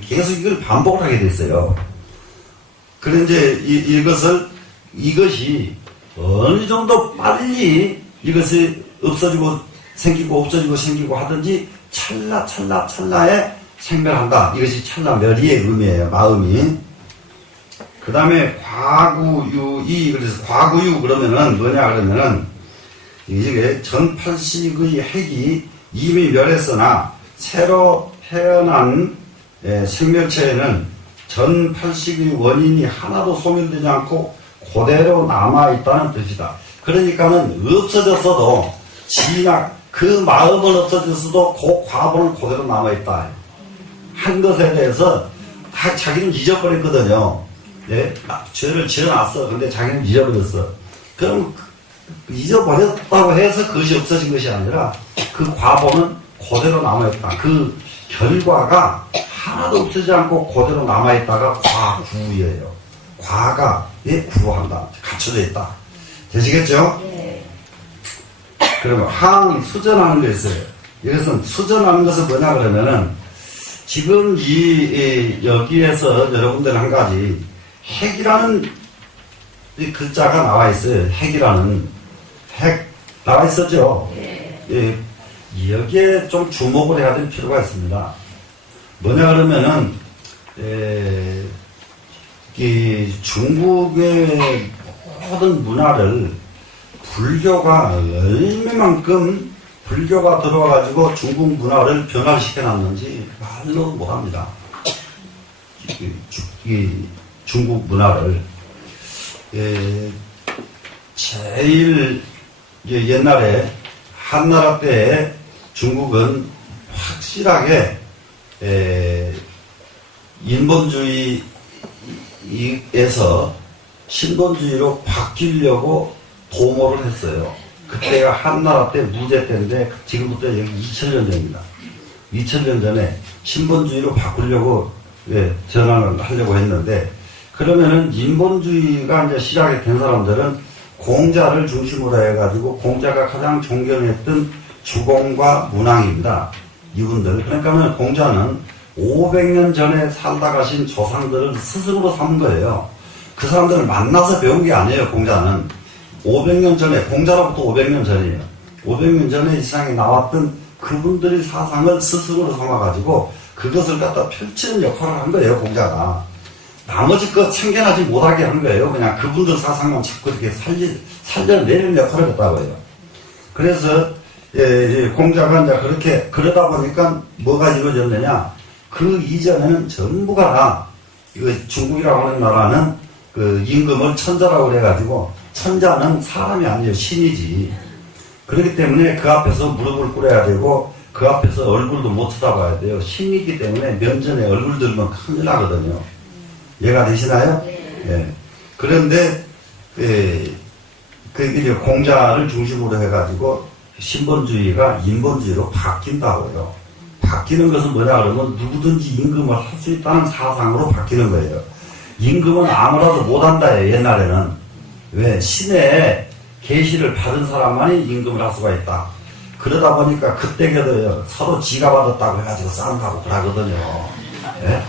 계속 이걸 반복을 하게 됐어요. 그런데 이것이 어느 정도 빨리 이것이 없어지고 생기고 없어지고 생기고 하든지 찰나에 생멸한다. 이것이 찰나멸의의 의미예요. 마음이. 그 다음에 과구유이. 그래서 과구유 그러면은 뭐냐 그러면은 이게 전팔식의 핵이 이미 멸했으나 새로 태어난 생멸체에는 전팔식의 원인이 하나도 소멸되지 않고 그대로 남아있다는 뜻이다. 그러니까는 없어졌어도 그 마음은 없어졌어도 그 과보는 그대로 남아있다. 한 것에 대해서 자기는 잊어버렸거든요. 예? 죄를 지어놨어. 근데 자기는 잊어버렸어. 그럼 잊어버렸다고 해서 그것이 없어진 것이 아니라 그 과보는 그대로 남아있다. 그 결과가 하나도 없어지지 않고 그대로 남아있다가 과구예요. 과가 구한다. 갖춰져 있다. 되시겠죠? 네. 그러면 항이 수전하는 게 있어요. 이것은 수전하는 것은 뭐냐 그러면은 지금 여기에서 여러분들 한 가지 핵이라는 이 글자가 나와 있어요. 핵이라는 핵 나와 있었죠? 네. 여기에 좀 주목을 해야 될 필요가 있습니다. 뭐냐 그러면은 중국의 모든 문화를 불교가 얼마만큼 불교가 들어와가지고 중국 문화를 변화시켜놨는지 말로 못합니다. 중국 문화를 제일 옛날에 한나라 때에 중국은 확실하게 인본주의에서 신본주의로 바뀌려고 도모를 했어요. 그때가 한나라 때 무제 때인데 지금부터 여기 2000년 전입니다. 2000년 전에 신본주의로 바꾸려고 전환을 하려고 했는데 그러면은 인본주의가 이제 시작이 된 사람들은 공자를 중심으로 해가지고 공자가 가장 존경했던 주공과 문왕입니다. 이분들. 그러니까는 공자는 500년 전에 살다 가신 조상들을 스승으로 삼은 거예요. 그 사람들을 만나서 배운 게 아니에요, 공자는. 500년 전에, 공자로부터 500년 전이에요. 500년 전에 이 세상에 나왔던 그분들의 사상을 스승으로 삼아가지고 그것을 갖다 펼치는 역할을 한 거예요, 공자가. 나머지 거 참견하지 못하게 한 거예요. 그냥 그분들 사상만 자꾸 이렇게 살려내는 역할을 했다고 해요. 그래서, 공자가 이제 그렇게, 그러다 보니까 뭐가 이루어졌느냐. 그 이전에는 전부가 다, 이거 중국이라고 하는 나라는 그 임금을 천자라고 그래가지고, 천자는 사람이 아니에요. 신이지. 그렇기 때문에 그 앞에서 무릎을 꿇어야 되고, 그 앞에서 얼굴도 못 쳐다봐야 돼요. 신이기 때문에 면전에 얼굴 들면 큰일 나거든요. 이해가 되시나요? 예. 그런데, 이제 공자를 중심으로 해가지고, 신본주의가 인본주의로 바뀐다고요. 바뀌는 것은 뭐냐 그러면 누구든지 임금을 할 수 있다는 사상으로 바뀌는 거예요. 임금은 아무라도 못한다예요, 옛날에는. 왜? 신의 계시를 받은 사람만이 임금을 할 수가 있다. 그러다 보니까 그때에도 서로 지가 받았다고 해가지고 싸움하고 그러거든요. 예?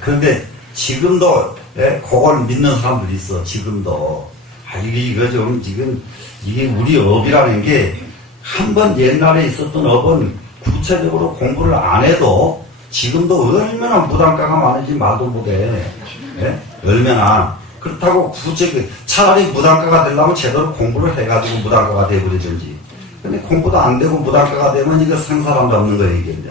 그런데 지금도, 예? 그걸 믿는 사람들이 있어, 지금도. 이거 좀, 지금, 이게 우리 업이라는 게, 한 번 옛날에 있었던 업은 구체적으로 공부를 안 해도 지금도 얼마나 무단가가 많은지 말도 못해. 예? 얼마나. 그렇다고 차라리 무단가가 되려면 제대로 공부를 해가지고 무단가가 돼버리든지. 근데 공부도 안 되고 무단가가 되면 이거 상사람 잡는 거예요, 이게 이제.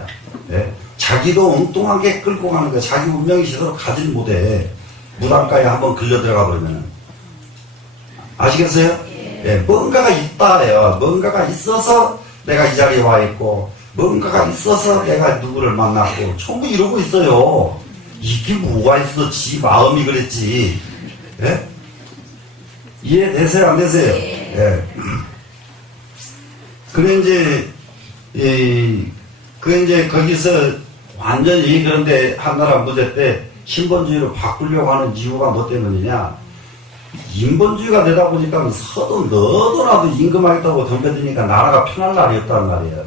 예? 자기도 엉뚱하게 끌고 가는 거야. 자기 운명이 제대로 가질 못해. 무단가에 한번 걸려 들어가 버리면은. 아시겠어요? 예, 뭔가가 있다래요. 뭔가가 있어서 내가 이 자리에 와 있고, 뭔가가 있어서 내가 누구를 만났고, 전부 이러고 있어요. 이게 뭐가 있어? 지 마음이 그랬지. 예? 이해되세요? 안 되세요? 예. 그래, 이제 거기서 완전히 그런데 한나라 무대 때 신본주의로 바꾸려고 하는 이유가 뭐 때문이냐? 인본주의가 되다 보니까 서도 너도나도 임금하겠다고 덤벼드니까 나라가 편할 날이 없단 말이에요.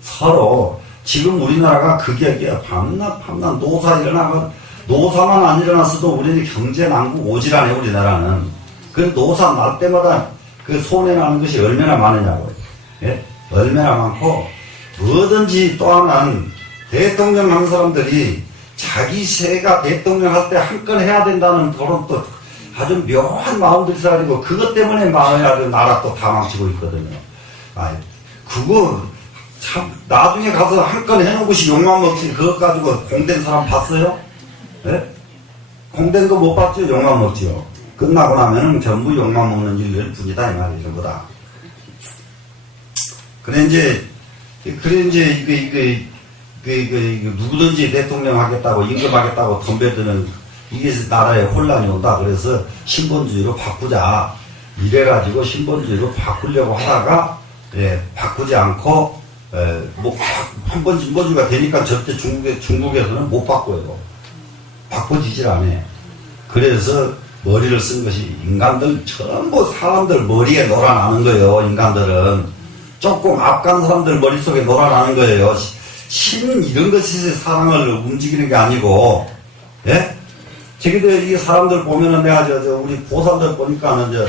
서로. 지금 우리나라가 그게 밤낮 노사 일어나면, 노사만 안 일어났어도 우리는 경제 난국 오지라네, 우리나라는. 그 노사 날 때마다 그 손해나는 것이 얼마나 많으냐고요. 예? 얼마나 많고, 뭐든지 또 하나는 대통령 한 사람들이 자기 새가 대통령 할 때 한 건 해야 된다는 그런 또 아주 묘한 마음들이 사가지고 그것 때문에 마음이 아주 나라 또 다 망치고 있거든요. 그거 참 나중에 가서 한 건 해놓은 것이 욕만 먹지 그것 가지고 공된 사람 봤어요? 예? 공된 거 못 봤죠? 욕만 먹지요. 끝나고 나면은 전부 욕만 먹는 일일 뿐이다 이 말이죠, 전부 다. 그래 이제 누구든지 대통령 하겠다고 임금하겠다고 덤벼드는 이게 나라에 혼란이 온다. 그래서 신본주의로 바꾸자. 이래가지고 신본주의로 바꾸려고 하다가, 예, 바꾸지 않고, 한번 신본주의가 되니까 절대 중국에서는 못 바꿔요. 바꿔지질 않아요. 그래서 머리를 쓴 것이 인간들, 전부 사람들 머리에 놀아나는 거예요. 인간들은. 조금 앞간 사람들 머릿속에 놀아나는 거예요. 신은 이런 것이 사람을 움직이는 게 아니고, 예? 저기들 이 사람들 보면은 내가 우리 보살들 보니까는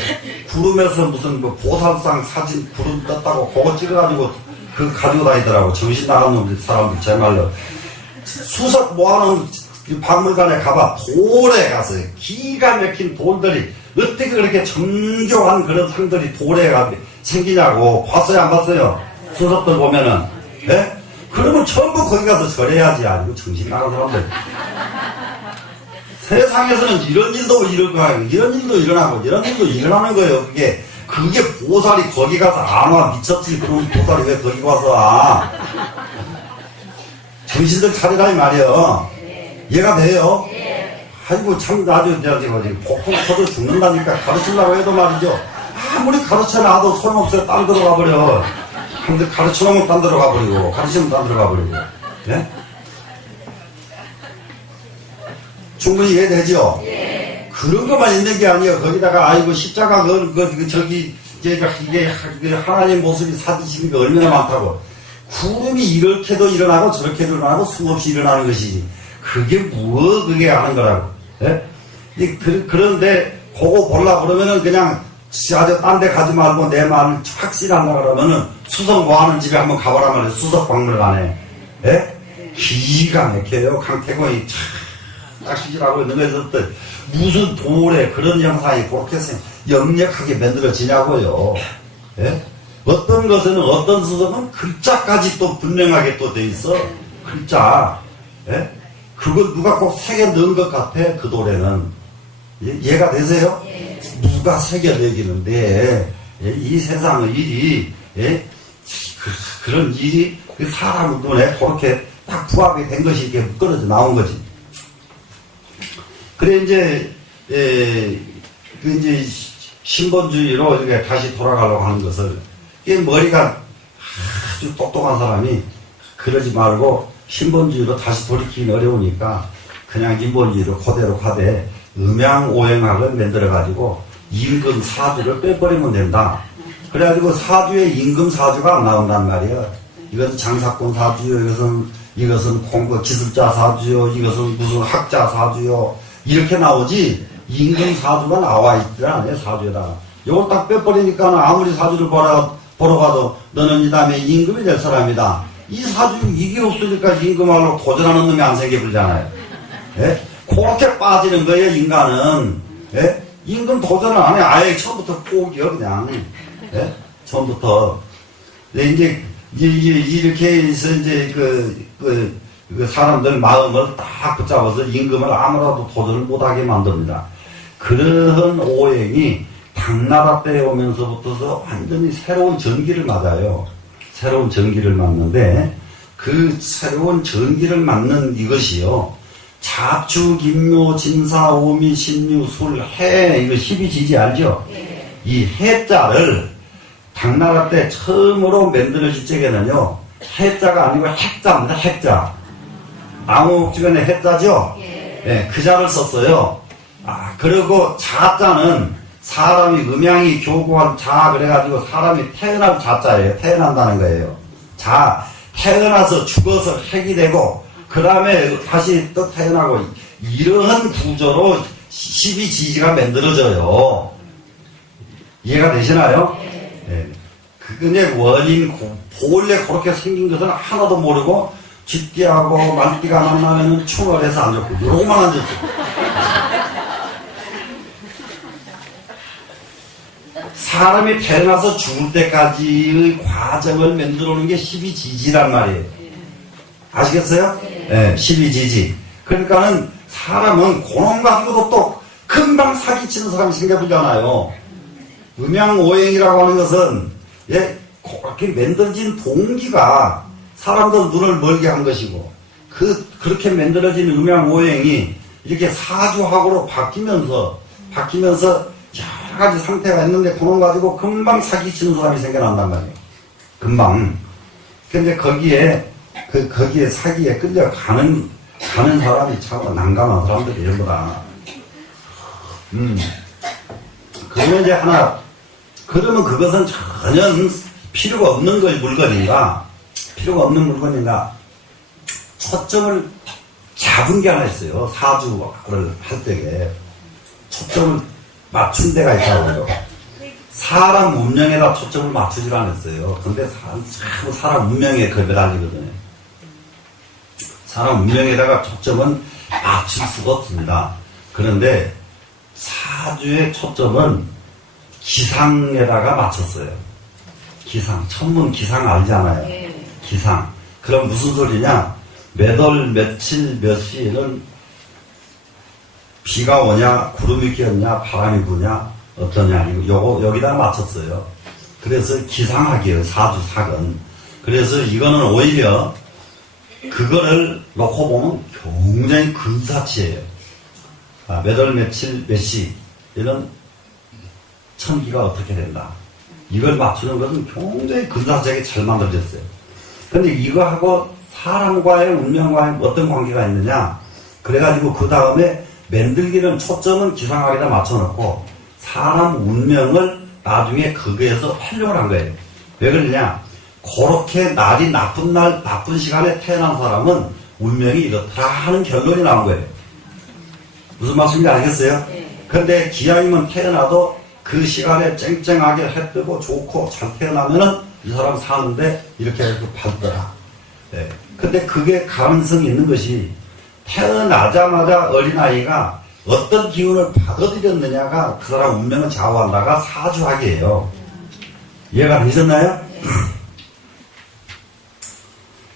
구름에서 무슨 뭐 보살상 사진 구름 떴다고 그거 찍어가지고 그 가지고 다니더라고. 정신 나간 사람들 정말로. 수석 모아놓은 박물관에 가봐. 돌에 가서 기가 막힌 돌들이 어떻게 그렇게 정교한 그런 상들이 돌에 생기냐고. 봤어요 안 봤어요? 수석들 보면은. 예? 그러면 전부 거기 가서 절해야지. 아니고 정신 나간 사람들. 세상에서는 이런 일도 일어나고, 이런 일도 일어나고, 이런 일도 일어나는 거예요. 그게 보살이 거기 가서 안 와. 미쳤지. 그럼 보살이 왜 거기 와서 와. 정신들 차리라, 이 말이에요. 이해가 돼요? 아이고, 참, 아주, 폭풍 터져 죽는다니까 가르치려고 해도 말이죠. 아무리 가르쳐놔도 소용없어요. 딴 데로 가버려. 근데 가르쳐놓으면 딴 데로 가버리고, 가르치면 딴 데로 가버리고. 예? 충분히 이해되죠? 예. 그런 것만 있는 게 아니에요. 거기다가, 아이고, 십자가, 이게 하나님 모습이 사지시는 게 얼마나 많다고. 구름이 이렇게도 일어나고 저렇게도 일어나고 수없이 일어나는 것이지. 그게 그게 하는 거라고. 예? 그런데, 그거 보려고 그러면은 그냥, 아주 딴 데 가지 말고 내 말을 확실하려고 그러면은 수석 모하는 집에 한번 가보라 말이에요. 수석박물관에. 예? 기가 막혀요. 강태공이 쫙 시질하고 있는 거에서 무슨 돌에 그런 형상이 그렇게 역력하게 만들어지냐고요. 예? 어떤 것에는 어떤 수석은 글자까지 또 분명하게 또 돼 있어. 글자. 예? 그걸 누가 꼭 새겨 넣은 것 같아. 그 돌에는. 예? 이해가 되세요? 누가 새겨 넣기는데 이 세상의 일이 예? 그런 일이 그 사람 눈에 그렇게 딱 부합이 된 것이 이렇게 끌어져 나온 거지. 그래 이제 그 이제 신본주의로 이렇게 다시 돌아가려고 하는 것을 이 머리가 아주 똑똑한 사람이 그러지 말고 신본주의로 다시 돌이키기 어려우니까 그냥 인본주의로 그대로 가되 음양오행학을 만들어가지고 임금 사주를 빼버리면 된다. 그래가지고 사주에 임금 사주가 안 나온단 말이야. 이것은 장사꾼 사주요, 이것은 공부 기술자 사주요, 이것은 무슨 학자 사주요, 이렇게 나오지 임금 사주가 나와 있지 않아요, 사주에다가. 이걸 딱 빼버리니까 아무리 사주를 보러 가도 너는 이 다음에 임금이 될 사람이다. 이 사주 이게 없으니까 임금하려고 도전하는 놈이 안 생겨버리잖아요. 예? 그렇게 빠지는 거예요, 인간은. 예? 임금 도전을 안 해. 아예 처음부터 포기요, 그냥. 예? 처음부터. 이제 이렇게 해서 이제 그 사람들 마음을 딱 붙잡아서 임금을 아무라도 도전을 못하게 만듭니다. 그런 오행이 당나라 때에 오면서부터서 완전히 새로운 전기를 맞아요. 새로운 전기를 맞는데 그 새로운 전기를 맞는 이것이요. 자축, 임묘, 진사, 오미, 신유, 술, 해, 이거 12지지 알죠? 이 해자를 당나라 때 처음으로 만들어질 적에는요, 해자가 아니고 핵자입니다, 핵자. 나무 주변에 해자죠? 예, 그 자를 썼어요. 그리고 자자는 사람이 음양이 교구한 자, 그래가지고 사람이 태어날 자자예요. 태어난다는 거예요. 자, 태어나서 죽어서 핵이 되고, 그 다음에 다시 또 태어나고, 이러한 구조로 12지지가 만들어져요. 이해가 되시나요? 네. 그게 원인, 본래 그렇게 생긴 것은 하나도 모르고, 쥐띠하고 말띠가 만나면 충월해서 앉았고, 요거만 앉았죠. 사람이 태어나서 죽을 때까지의 과정을 만들어 오는 게 12지지란 말이에요. 아시겠어요? 네, 12지지. 그러니까는 사람은 그놈 가지고도 또 금방 사기치는 사람이 생겨보잖아요. 음양오행이라고 하는 것은, 예, 그렇게 만들어진 동기가 사람들 눈을 멀게 한 것이고, 그렇게 만들어진 음양오행이 이렇게 사주학으로 바뀌면서 여러 가지 상태가 있는데, 그놈 가지고 금방 사기치는 사람이 생겨난단 말이에요. 금방. 근데 거기에 사기에 끌려가는 사람이 참 난감한 사람들이 전부 다. 그러면 이제 그러면 그것은 전혀 필요가 없는 물건인가? 초점을 잡은 게 하나 있어요. 사주를 할 때에. 초점을 맞춘 데가 있다고요. 사람 운명에다 초점을 맞추질 않았어요. 근데 사람 운명에 그 매달리거든요. 사람 운명에다가 초점은 맞출 수가 없습니다. 그런데 사주의 초점은 기상에다가 맞췄어요. 기상. 천문 기상 알잖아요. 기상. 그럼 무슨 소리냐? 몇 월, 며칠, 몇 시에는 비가 오냐, 구름이 끼었냐, 바람이 부냐, 어떠냐, 여기다 맞췄어요. 그래서 기상학이에요, 사주삭은. 그래서 이거는 오히려 그거를 놓고 보면 굉장히 근사치예요. 몇 월, 며칠, 몇 시, 이런 천기가 어떻게 된다. 이걸 맞추는 것은 굉장히 근사하게 잘 만들어졌어요. 근데 이거하고 사람과의 운명과의 어떤 관계가 있느냐? 그래가지고 그 다음에 만들기는 초점은 기상학에다 맞춰놓고 사람 운명을 나중에 거기에서 활용을 한 거예요. 왜 그러냐? 그렇게 날이 나쁜 날, 나쁜 시간에 태어난 사람은 운명이 이렇더라 하는 결론이 나온 거예요. 무슨 말씀인지 알겠어요? 근데 기왕이면 태어나도 그 시간에 쨍쨍하게 해 뜨고 좋고 잘 태어나면은 이 사람 사는데 이렇게 해서 받더라. 네. 근데 그게 가능성이 있는 것이 태어나자마자 어린아이가 어떤 기운을 받아들였느냐가 그 사람 운명을 좌우한다가 사주학이에요. 이해가 되셨나요?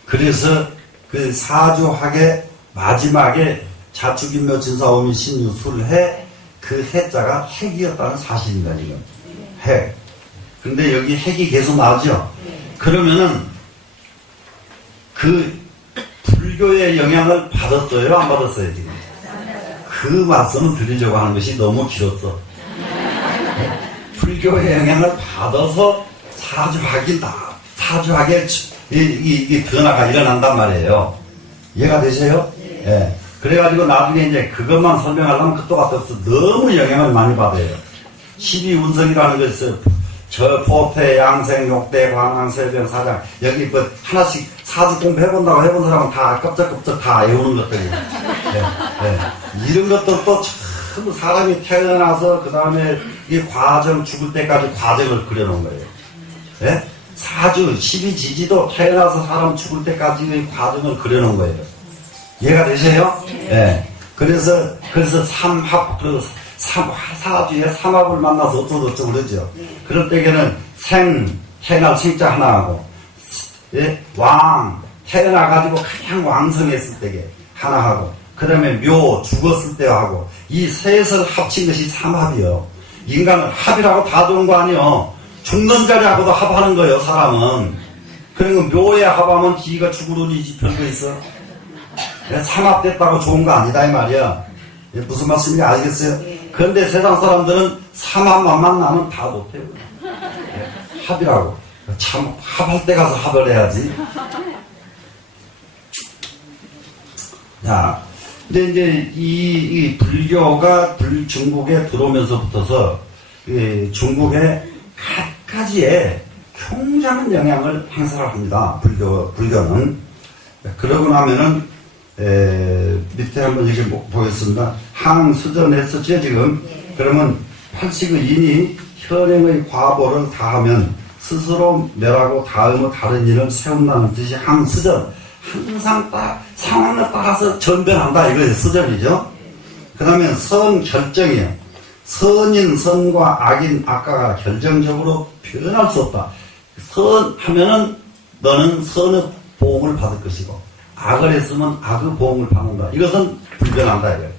그래서 그 사주학의 마지막에 자축인묘 진사오미 신유술해 그 해자가 핵이었다는 사실입니다. 지금 핵. 근데 여기 핵이 계속 나오죠. 그러면은 그 불교의 영향을 받았어요, 안 받았어요 지금? 그 말씀을 드리려고 하는 것이 너무 길었어. 불교의 영향을 받아서 사주학의 이 변화가 일어난단 말이에요. 이해가 되세요? 예. 그래가지고 나중에 이제 그것만 설명하려면 끝도 같아 없어. 너무 영향을 많이 받아요. 12운성이라는 거 있어요. 저, 포태, 양생, 욕대, 관왕, 세병, 사장. 여기 뭐 하나씩 사주 공부해본다고 해본 사람은 다 껍적껍적 다 외우는 것들이. 예, 예. 이런 것들도 참 사람이 태어나서 그 다음에 이 과정, 죽을 때까지 과정을 그려놓은 거예요. 예? 사주, 12지지도 태어나서 사람 죽을 때까지의 과정을 그려놓은 거예요. 이해가 되세요? 예. 그래서 삼합, 그리고 사주에 삼합을 만나서 어쩌고 그러죠. 그럴 때에는 태어날 생자 하나 하고, 예? 왕, 태어나가지고 그냥 왕성했을 때에 하나 하고, 그 다음에 묘, 죽었을 때 하고, 이 셋을 합친 것이 삼합이요. 인간은 합이라고 다 좋은 거 아니요. 죽는 자리하고도 합하는 거예요, 사람은. 그리고 묘에 합하면 기가 죽으려니 별거 있어. 삼합됐다고 좋은 거 아니다, 이 말이야. 무슨 말씀인지 알겠어요? 그런데 세상 사람들은 삼합만 만나면 다 못해요. 합이라고. 참, 합할 때 가서 합을 해야지. 자, 근데 이제 이 불교가 중국에 들어오면서부터서 중국에 갖가지의 굉장한 영향을 행사를 합니다. 불교는. 그러고 나면은 밑에 한번 여기 보겠습니다. 항수전했었죠, 지금. 그러면 팔식의 인이 현행의 과보를 다하면 스스로 멸하고 다음의 다른 일을 세운다는 뜻이 항수전. 항상 상황에 따라서 전변한다, 이거예요. 수전이죠. 그 다음에 선결정이에요. 선인 선과 악인 악과가 결정적으로 변할 수 없다. 선하면은 너는 선의 보응을 받을 것이고, 악을 했으면 악의 보응을 받는다. 이것은 불변한다, 이거예요.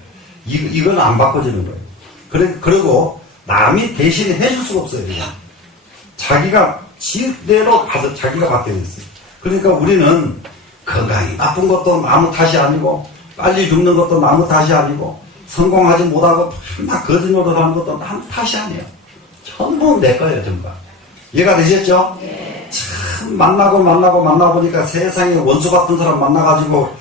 이건 안 바꿔지는 거예요. 그리고 남이 대신에 해줄 수가 없어요. 그냥. 자기가 지대로 가서 자기가 받게 됐어요. 그러니까 우리는 건강이 나쁜 것도 나무 탓이 아니고, 빨리 죽는 것도 나무 탓이 아니고, 성공하지 못하고 막 거짓말을 하는 것도 나무 탓이 아니에요. 전부 내 거예요, 전부. 이해가 되셨죠? 네. 참 만나보니까 세상에 원수 같은 사람 만나가지고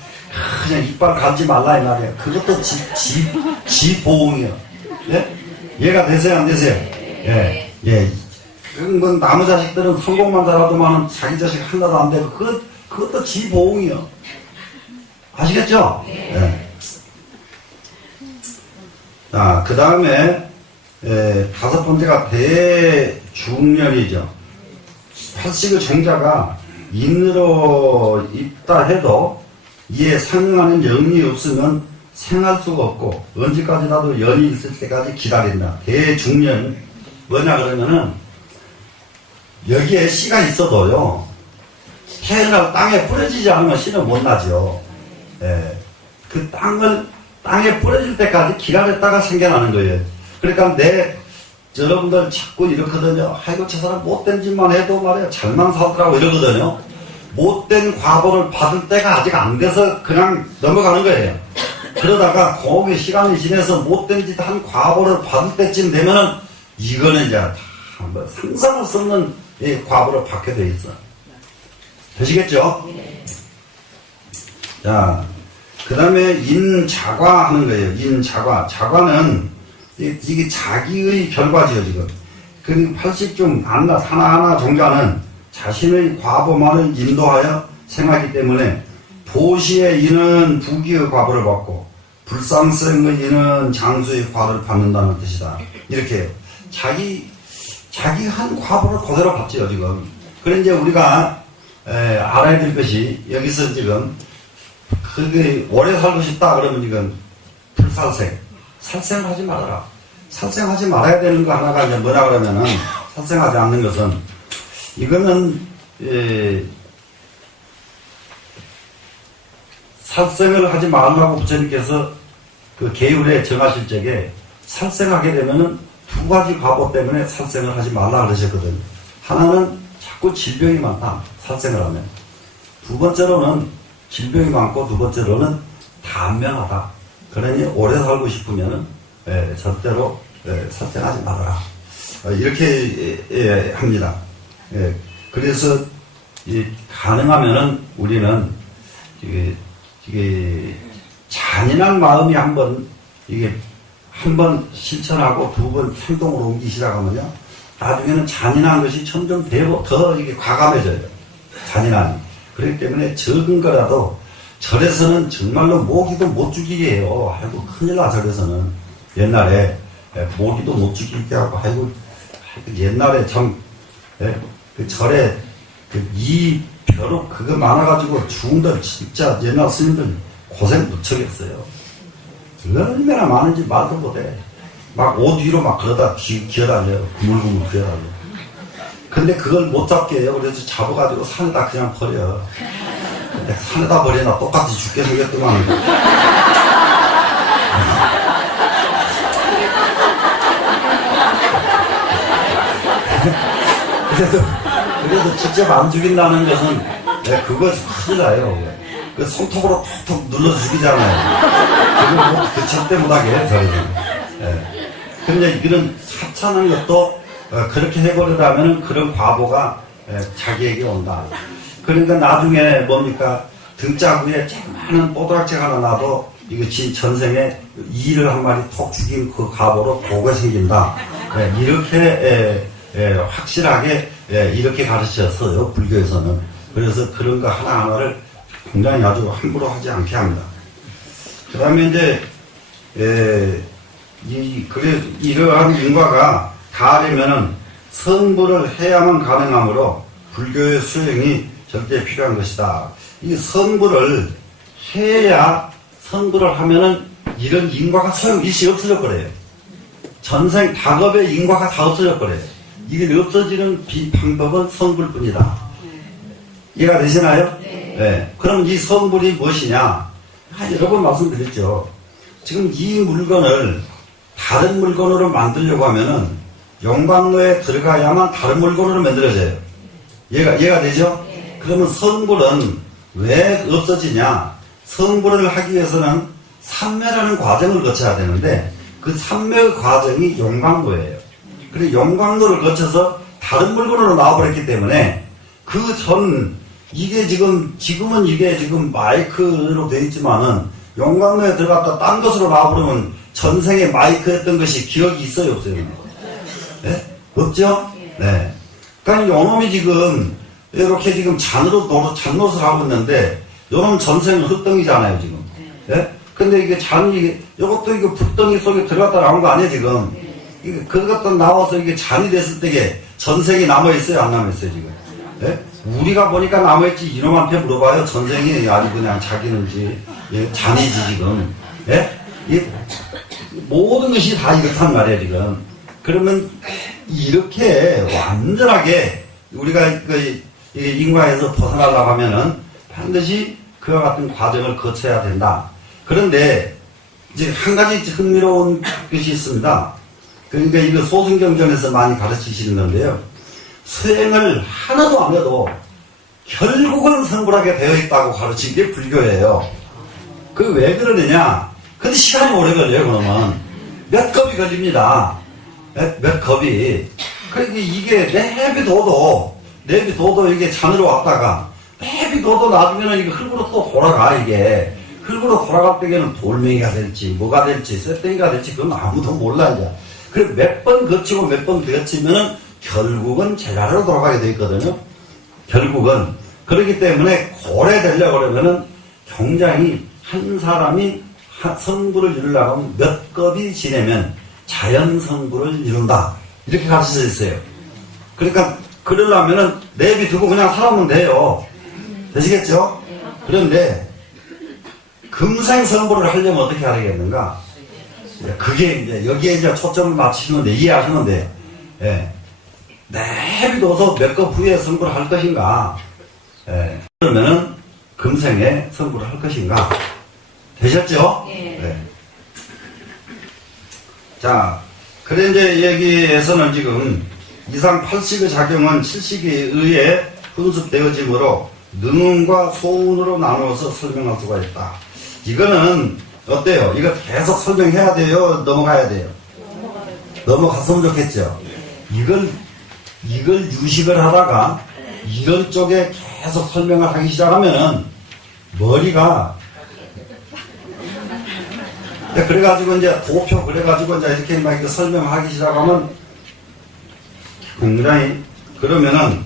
그냥 이빨 갈지 말라 이 말이에요. 그것도 지 보응이에요. 예? 이해가 되세요, 안 되세요? 예. 예. 그 나무 자식들은 성공만 잘하더만은 자기 자식 하나도 안 되고 그것도 지 보응이요. 아시겠죠? 예. 자, 그 다음에 다섯 번째가 대중년이죠. 팔식의 정자가 인으로 있다 해도 이에 상응하는 영이 없으면 생할 수가 없고 언제까지라도 연이 있을 때까지 기다린다. 대중년 뭐냐 그러면은 여기에 씨가 있어도요 태어나고 땅에 뿌려지지 않으면 씨는 못 나죠. 예. 그 땅에 뿌려질 때까지 기다렸다가 생겨나는 거예요. 그러니까 여러분들 자꾸 이렇거든요. 아이고, 저 사람 못된 짓만 해도 말이야. 잘만 살더라고 이러거든요. 못된 과보를 받을 때가 아직 안 돼서 그냥 넘어가는 거예요. 그러다가 거기 시간이 지나서 못된 짓 한 과보를 받을 때쯤 되면은 이거는 이제 뭐 상상할 수 없는 과보를 받게 돼 있어. 되시겠죠? 자, 그 다음에 인자과 하는 거예요. 인자과. 자과는 이게 자기의 결과지요, 지금. 그 80중 하나하나 종자는 자신의 과보만을 인도하여 생하기 때문에 도시의 인은 부귀의 과보를 받고 불상생의 인은 장수의 과를 받는다는 뜻이다. 이렇게 해요. 자기 한 과보를 그대로 받지요, 지금. 그래 이제 우리가 알아야 될 것이 여기서 지금 그게 오래 살고 싶다 그러면 지금 불살생, 살생을 하지 말아라. 살생하지 말아야 되는 거 하나가 이제 뭐냐 그러면은 살생하지 않는 것은 이거는 살생을 하지 말라고 부처님께서 그 계율에 정하실 적에 살생하게 되면은 두 가지 과보 때문에 살생을 하지 말라 그러셨거든요. 하나는 자꾸 질병이 많다. 살생을 하면. 두 번째로는 질병이 많고 두 번째로는 단명하다. 그러니 오래 살고 싶으면은 절대로 살생하지 말아라. 이렇게 합니다. 그래서 가능하면은 우리는 이게 잔인한 마음이 한번 실천하고 두 번 행동으로 옮기기 시작하면요. 나중에는 잔인한 것이 점점 더 이게 과감해져요. 잔인함이. 그렇기 때문에 적은 거라도 절에서는 정말로 모기도 못 죽이게 해요. 아이고, 큰일 나, 절에서는. 옛날에 모기도 못 죽이게 하고, 아이고, 옛날에 그 절에 이 벼룩 그거 많아가지고 죽은들 진짜 옛날 스님들 고생 무척했어요. 얼마나 많은지 말도 못해. 막 옷 위로 막 그러다 기어다녀요. 구물구물 기어다녀요. 근데 그걸 못 잡게 해요. 그래서 잡아가지고 산에다 그냥 버려. 근데 산에다 버리나 똑같이 죽게 생겼더만. 그래도 직접 안 죽인다는 것은 그거 큰일 나요. 그 손톱으로 톡톡 눌러 죽이잖아요. 그걸 뭐 절대 못하게 해요. 저희는. 근데 이런 사차는 것도 그렇게 해버리다면 그런 과보가 자기에게 온다. 그러니까 나중에 뭡니까? 등자구에 조그마한 뽀드락책 하나 놔도 이거 전생에 이를 한 마리 톡 죽인 그 과보로 도가 생긴다. 이렇게 확실하게 이렇게 가르쳤어요. 불교에서는. 그래서 그런 거 하나하나를 굉장히 아주 함부로 하지 않게 합니다. 그 다음에 이제 이러한 인과가 닿으려면은 성불을 해야만 가능하므로 불교의 수행이 절대 필요한 것이다. 이 성불을 해야 성불을 하면은 이런 인과가 소용일시 없어져 버려요. 전생 다급의 인과가 다 없어져 버려요. 이게 없어지는 방법은 성불뿐이다. 이해가 되시나요? 네. 그럼 이 성불이 무엇이냐? 여러 번 말씀드렸죠. 지금 이 물건을 다른 물건으로 만들려고 하면은 용광로에 들어가야만 다른 물건으로 만들어져요. 이해가 되죠? 그러면 성불은 왜 없어지냐? 성불을 하기 위해서는 삼매라는 과정을 거쳐야 되는데 그 삼매 과정이 용광로예요. 그리고 용광로를 거쳐서 다른 물건으로 나와버렸기 때문에 그 전 이게 지금은 이게 지금 마이크로 되어 있지만은 용광로에 들어갔다 딴 것으로 나와버리면 전생에 마이크였던 것이 기억이 있어요, 없어요? 네? 없죠? 네. 그러니까 요놈이 지금 이렇게 지금 잔노릇을 하고 있는데 요놈 전생은 흙덩이잖아요, 지금. 네? 근데 이게 요것도 이거 붓덩이 속에 들어갔다 나온 거 아니에요, 지금? 이게 그것도 나와서 이게 잔이 됐을 때게 전생이 남아있어요, 안 남아있어요, 지금? 네? 우리가 보니까 남아있지, 이놈한테 물어봐요. 전생이 아니 그냥 자기는지, 잔이지, 지금. 예? 모든 것이 다 이렇단 말이에요, 지금. 그러면 이렇게 완전하게 우리가 인과에서 벗어나려고 하면은 반드시 그와 같은 과정을 거쳐야 된다. 그런데 이제 한 가지 흥미로운 것이 있습니다. 그러니까 이거 소승경전에서 많이 가르치시는 건데요. 수행을 하나도 안 해도 결국은 성불하게 되어 있다고 가르친 게 불교예요. 그 왜 그러느냐? 근데 시간이 오래 걸려요, 그러면. 몇 겁이 걸립니다. 몇 겁이. 그러니까 이게 내비둬도 이게 잔으로 왔다가, 내비둬도 나중에는 이게 흙으로 또 돌아가, 이게. 흙으로 돌아갈 때에는 돌멩이가 될지, 뭐가 될지, 쇳덩이가 될지, 그건 아무도 몰라, 이제. 그래, 몇 번 거치고 몇 번 거치면은 결국은 제자리로 돌아가게 돼 있거든요. 결국은. 그렇기 때문에 고래 되려고 그러면은 굉장히 한 사람이 성불을 이루려면 몇 겁이 지내면 자연 성불을 이룬다. 이렇게 가르쳐져 있어요. 그러니까 그러려면은 내비두고 그냥 살아면 돼요. 되시겠죠? 그런데 금생성불을 하려면 어떻게 하겠는가? 그게 이제 여기에 이제 초점을 맞추시는데 이해하시면 돼요. 예. 내비둬서 몇 급 후에 성불을 할 것인가? 예. 그러면은 금생에 성불을 할 것인가? 되셨죠? 예. 자, 그래 이제 여기에서는 지금 이상 8식의 작용은 7식에 의해 분습되어지므로 능운과 소운으로 나누어서 설명할 수가 있다. 이거는 어때요? 이거 계속 설명해야 돼요? 넘어가야 돼요? 넘어갔으면 좋겠죠? 이걸 유식을 하다가 이런 쪽에 계속 설명을 하기 시작하면은 머리가 그래가지고 이제 도표 그래가지고 이제 이렇게 막 이렇게 설명하기 시작하면 굉장히 그러면은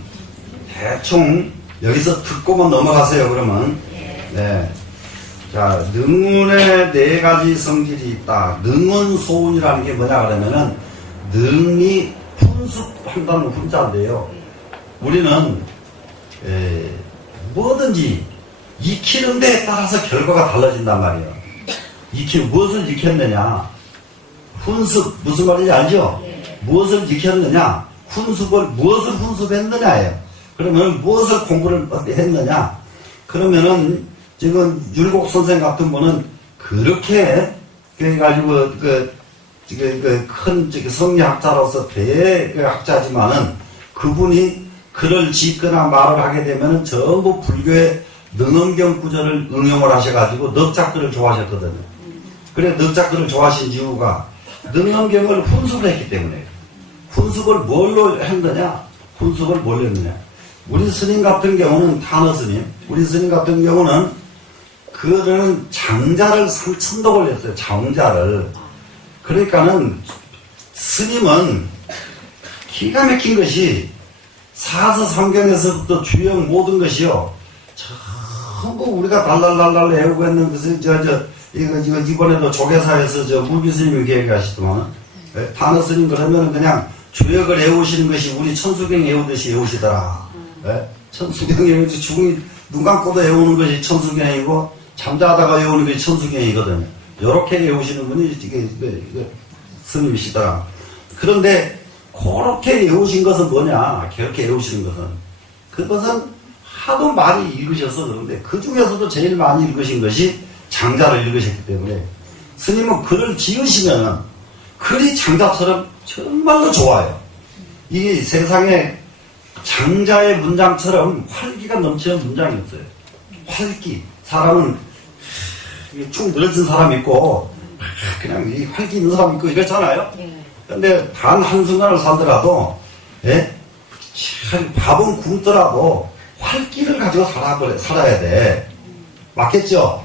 대충 여기서 듣고만 넘어가세요. 그러면 네. 자, 능운에 네 가지 성질이 있다. 능운 소운이라는 게 뭐냐 그러면은 능이 분습한다는 훈자인데요. 우리는 뭐든지 익히는 데에 따라서 결과가 달라진단 말이에요. 무엇을 익혔느냐? 훈습 무슨 말인지 알죠? 무엇을 익혔느냐? 무엇을 훈습했느냐예요. 그러면 무엇을 공부를 했느냐? 그러면은 지금 율곡 선생 같은 분은 그렇게 그래가지고 큰 성리학자로서 대학자지만은 그분이 글을 짓거나 말을 하게 되면은 전부 불교의 능엄경 구절을 응용을 하셔가지고 넉작글을 좋아하셨거든요. 그래 넉작글을 좋아하신 이유가 능엄경을 훈습을 했기 때문에. 훈습을 뭘로 했느냐? 훈습을 뭘로 했느냐? 우리 스님 같은 경우는 탄어 스님, 우리 스님 같은 경우는 그거는 장자를 3,000도 걸렸어요. 장자를. 그러니까는 스님은 기가 막힌 것이 사서삼경에서부터 주영 모든 것이요. 전부 우리가 달랄달랄 외우고 있는 것을 이거 이번에도 조계사에서 물귀 스님이 계획하시더만 탄어 스님 그러면 그냥 주역을 외우시는 것이 우리 천수경 외우듯이 외우시더라. 천수경 외우듯이 죽음이 눈 감고도 외우는 것이 천수경이고 잠자다가 외우는 것이 천수경이거든요. 요렇게 외우시는 분이 이게 스님이시더라. 그런데 그렇게 외우신 것은 뭐냐? 그렇게 외우시는 것은 그것은 하도 많이 읽으셔서 그런데 그 중에서도 제일 많이 읽으신 것이 장자를 읽으셨기 때문에 스님은 글을 지으시면은 글이 장자처럼 정말로 좋아요. 이게 세상에 장자의 문장처럼 활기가 넘치는 문장이 없어요. 활기. 사람은 축 늘어진 사람 있고 그냥 이 활기 있는 사람 있고 이렇잖아요. 근데 단 한순간을 살더라도 밥은 굶더라도 활기를 가지고 살아야 돼. 맞겠죠?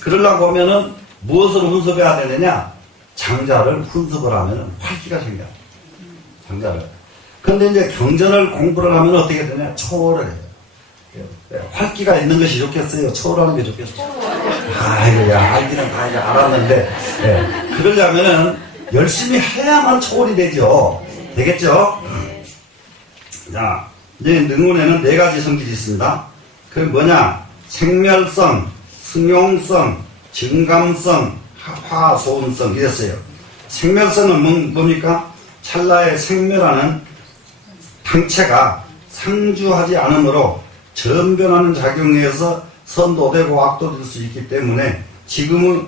그러려고 하면은 무엇을 훈습해야 되느냐? 장자를 훈습을 하면 활기가 생겨요. 장자를. 근데 이제 경전을 공부를 하면 어떻게 되냐? 초월을 해요. 활기가 있는 것이 좋겠어요? 초월하는 게 좋겠어요? 아이고, 야, 활기는 다 이제 알았는데, 그러려면은 열심히 해야만 초월이 되죠. 되겠죠? 자, 이제 능운에는 네 가지 성질이 있습니다. 그 뭐냐? 생멸성, 승용성, 증감성, 화소음성 이랬어요. 생멸성은 뭡니까? 찰나에 생멸하는 당체가 상주하지 않으므로 전변하는 작용에 의해서 선도 되고 악도 될 수 있기 때문에 지금의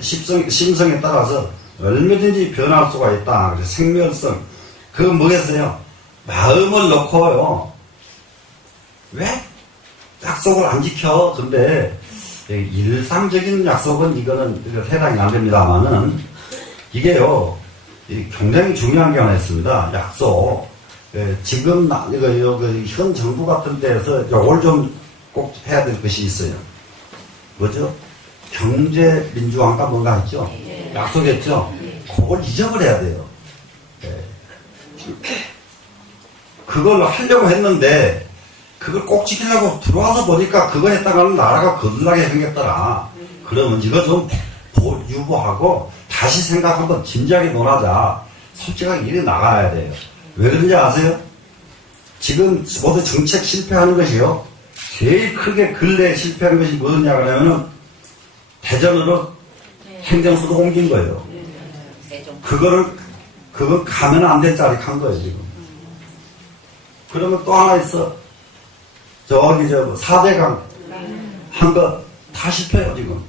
심성에 따라서 얼마든지 변할 수가 있다. 그래서 생멸성. 그건 뭐겠어요? 마음을 놓고요. 왜 약속을 안 지켜? 근데 일상적인 약속은 이거는 해당이 안 됩니다만은 이게요 굉장히 중요한 게 하나 있습니다. 약속. 지금 현 정부 같은 데에서 이걸 좀 꼭 해야 될 것이 있어요. 뭐죠? 경제 민주화인가 뭔가 했죠? 약속했죠? 그걸 잊어버려야 돼요. 그걸 하려고 했는데 그걸 꼭 지키려고 들어와서 보니까 그거 했다가는 나라가 거들나게 생겼더라. 그러면 이거 좀 유보하고 다시 생각하고 진지하게 논하자. 솔직하게 일이 나가야 돼요. 왜 그런지 아세요? 지금 모두 정책 실패하는 것이요. 제일 크게 근래에 실패하는 것이 뭐냐 그러면은 대전으로 행정수도 옮긴 거예요. 그건 가면 안 될 자리 간 거예요, 지금. 그러면 또 하나 있어. 저기, 4대강 한 거 다 실패해요, 지금.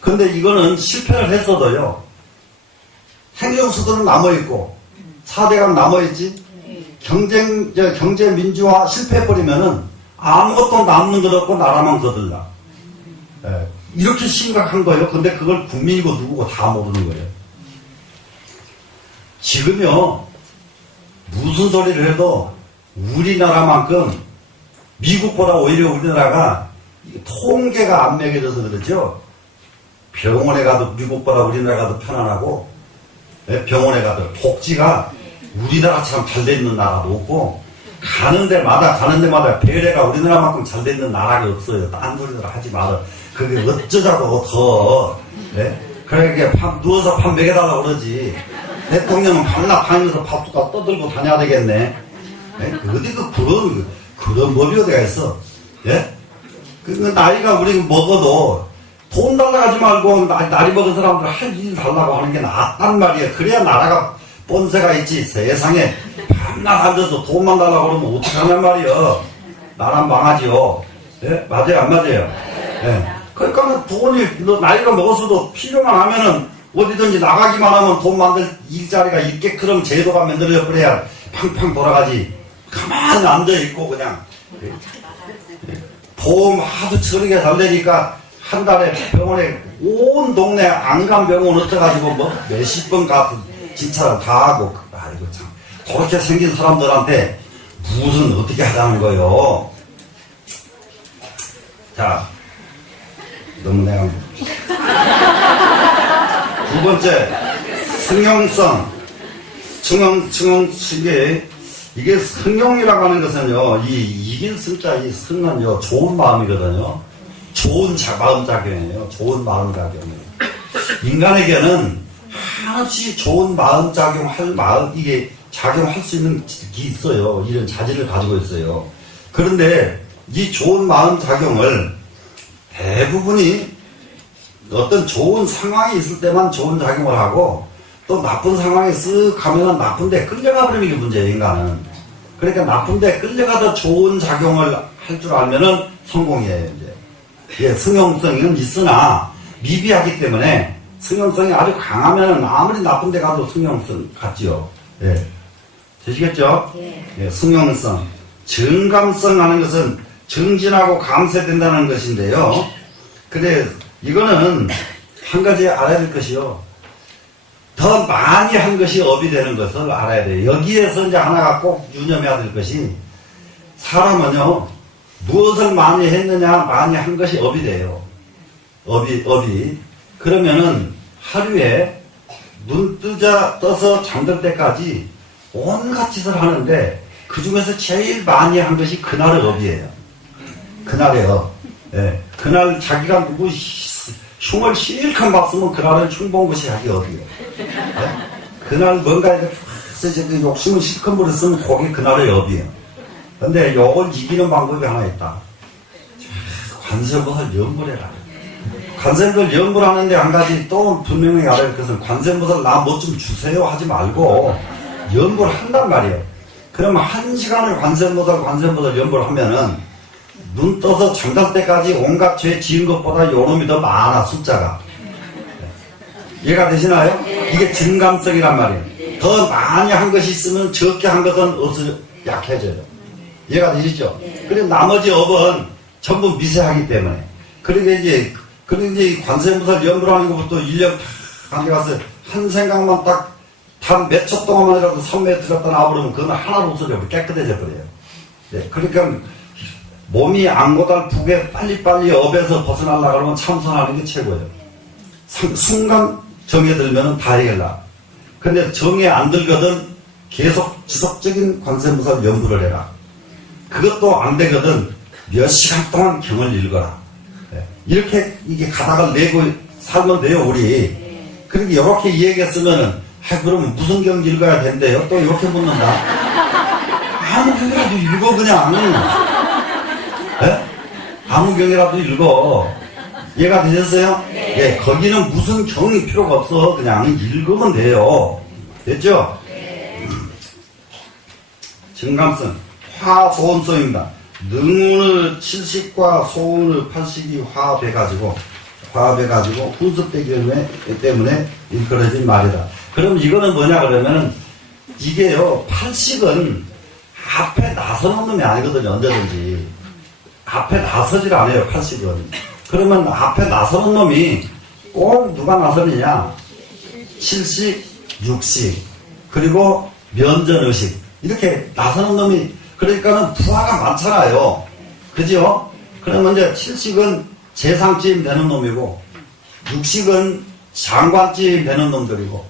근데 이거는 실패를 했어도요, 행정수도는 남아있고, 4대강 남아있지, 경제 민주화 실패해버리면은 아무것도 남는 것 없고 나라만 거들라. 예, 이렇게 심각한 거예요. 근데 그걸 국민이고 누구고 다 모르는 거예요. 지금요, 무슨 소리를 해도 우리나라만큼 미국보다 오히려 우리나라가 통계가 안 매겨져서 그러죠. 병원에 가도 미국보다 우리나라가 더 편안하고, 병원에 가도 복지가 우리나라처럼 잘 돼 있는 나라도 없고, 가는 데마다 배려가 우리나라만큼 잘 돼 있는 나라가 없어요. 딴 소리들 하지 마라. 그게 어쩌자고 더. 그러니까 누워서 밥 먹여달라고 그러지. 대통령은 밤낮 다니면서 밥도 다 떠들고 다녀야 되겠네. 어디 그런 머리 어디가 있어. 예? 나이가 우리 먹어도 돈 달라고 하지 말고 나이 먹은 사람들 할 일 달라고 하는 게 낫단 말이에요. 그래야 나라가 본세가 있지. 세상에 밤낮 앉아서 돈만 달라고 그러면 어떡하냔 말이에요. 나라 망하지요. 예? 맞아요, 안 맞아요? 예. 그러니까 돈이 나이가 먹었어도 필요만 하면은 어디든지 나가기만 하면 돈 만들 일자리가 있게끔 제도가 만들어져 버려야 팡팡 돌아가지. 가만히 앉아있고 그냥 보험 하도 처리가 잘 되니까 한 달에 병원에 온 동네 안 간 병원 얻어가지고 뭐 몇십 번 가서 진찰을 다 하고. 아이고 참 그렇게 생긴 사람들한테 무슨 어떻게 하자는 거요. 자, 너무 내가 두 번째, 승용성. 이게 승용이라고 하는 것은요, 이길 승자, 이 승은요, 좋은 마음이거든요. 좋은 마음작용이에요. 좋은 마음작용이에요. 인간에게는 한없이 좋은 이게 작용할 수 있는 게 있어요. 이런 자질을 가지고 있어요. 그런데 이 좋은 마음작용을 대부분이 어떤 좋은 상황이 있을 때만 좋은 작용을 하고 또 나쁜 상황에 쓱 가면은 나쁜데 끌려가 버리는 게 문제예요, 인간은. 그러니까 나쁜데 끌려가도 좋은 작용을 할 줄 알면은 성공이에요, 이제. 예, 승용성은 있으나 미비하기 때문에 승용성이 아주 강하면은 아무리 나쁜데 가도 승용성 같지요. 예. 되시겠죠? 예, 승용성. 정감성 하는 것은 정진하고 감쇄된다는 것인데요. 근데 이거는 한 가지 알아야 될 것이요. 더 많이 한 것이 업이 되는 것을 알아야 돼요. 여기에서 이제 하나가 꼭 유념해야 될 것이 사람은요, 무엇을 많이 했느냐, 많이 한 것이 업이 돼요. 업이. 그러면은 하루에 눈 떠서 잠들 때까지 온갖 짓을 하는데 그 중에서 제일 많이 한 것이 그날의 업이에요. 그날의 업. 예. 그날 자기가 누구 흉을 실컷 봤으면 그날은 흉본 것이 자기 업이에요. 예? 그날 뭔가 이렇게 욕심을 실컷 부렸으면 그게 그날의 업이에요. 근데 요걸 이기는 방법이 하나 있다. 관세음보살 연불해라. 관세음보살 연불하는데 한 가지 또 분명히 알아야 할 것은 관세음보살 나 뭐 좀 주세요 하지 말고 연불한단 말이에요. 그러면 1시간을 관세음보살 연불하면은 눈 떠서 잠잘 때까지 온갖 죄 지은 것보다 요놈이 더 많아, 숫자가. 이해가 되시나요? 이게 증감성이란 말이에요. 더 많이 한 것이 있으면 적게 한 것은 어서 약해져요. 이해가 되시죠? 그리고 나머지 업은 전부 미세하기 때문에. 그러니까 이제 관세음보살 연불하는 것부터 1년 한 데 가서 한 생각만 딱 단 몇 초 동안만이라도 선매에 들었다 나와버리면 그건 하나로 없어져 깨끗해져 버려요. 네, 그러니까 몸이 안 고달프게 빨리빨리 업에서 벗어나려고 하면 참선하는 게 최고예요. 순간 정에 들면 다 해결나. 근데 정에 안 들거든 계속 지속적인 관세음보살 연구를 해라. 그것도 안 되거든 몇 시간 동안 경을 읽어라. 네. 이렇게 이게 가닥을 내고 살면 돼요, 우리. 그렇게 이렇게 이야기했으면은 그러면 무슨 경 읽어야 된대요? 또 이렇게 묻는다. 아무 경이라도 읽어, 그냥. 예? 아무 경이라도 읽어. 이해가 되셨어요? 네. 예, 거기는 무슨 경이 필요가 없어. 그냥 읽으면 돼요. 됐죠? 네. 정감성, 화소음성입니다. 능운의 70과 소운의 80이 화합해가지고 훈습되기 때문에 일컬어진 말이다. 그럼 이거는 뭐냐 그러면은 이게요, 80은 앞에 나서는 놈이 아니거든요. 언제든지 앞에 나서질 않아요. 80은. 그러면 앞에 나서는 놈이 꼭 누가 나서느냐, 70, 60 그리고 면전의식 이렇게 나서는 놈이, 그러니까는 부하가 많잖아요. 그죠? 그러면 이제 70은 재상쯤 되는 놈이고 60은 장관쯤 되는 놈들이고,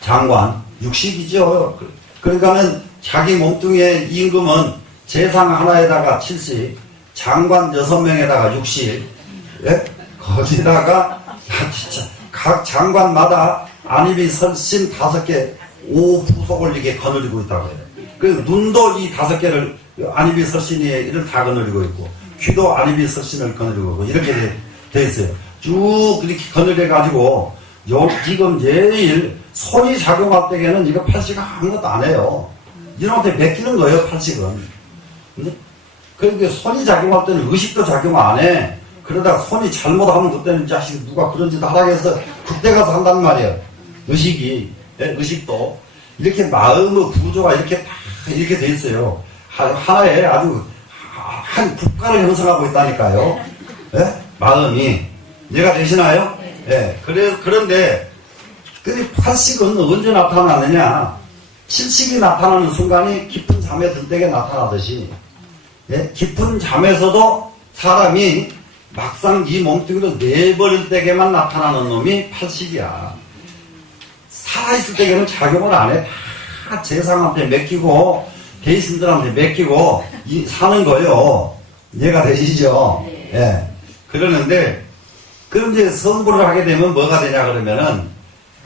장관 60이죠. 그러니까는 자기 몸뚱이의 임금은 재상 하나에다가 70, 장관 6명에다가 60, 예? 거기다가 진짜 각 장관마다 안입이 설신 5개 5부속을 이렇게 거느리고 있다고 해요. 그 눈도 이 5개를 안입이 설신이 이를 다 거느리고 있고, 귀도 안입이 설신을 거느리고 있고, 이렇게 돼 있어요. 쭉 이렇게 거느려 가지고 지금 제일 손이 작용할 때에는 이거 80가 아무것도 안 해요. 이놈한테 맡기는 거예요, 80은. 그러니까 손이 작용할 때는 의식도 작용 안 해. 그러다가 손이 잘못하면 그때는 자식 누가 그런 짓 하라고 해서 그때 가서 한단 말이에요. 의식이, 네? 의식도 이렇게 마음의 구조가 이렇게 다 이렇게 돼 있어요. 하나에 아주 한 국가를 형성하고 있다니까요. 네? 마음이 이해가 되시나요? 네. 그런데 그 80은 언제 나타나느냐? 70이 나타나는 순간이 깊은 잠에 들 때에 나타나듯이, 예? 깊은 잠에서도 사람이 막상 이 몸뚱이로 내버릴 때에만 나타나는 놈이 80이야. 살아있을 때에는 작용을 안 해. 다 재상한테 맡기고 대신들한테 맡기고 사는 거예요. 이해가 되시죠? 예. 그러는데 그럼 이제 성불을 하게 되면 뭐가 되냐 그러면은,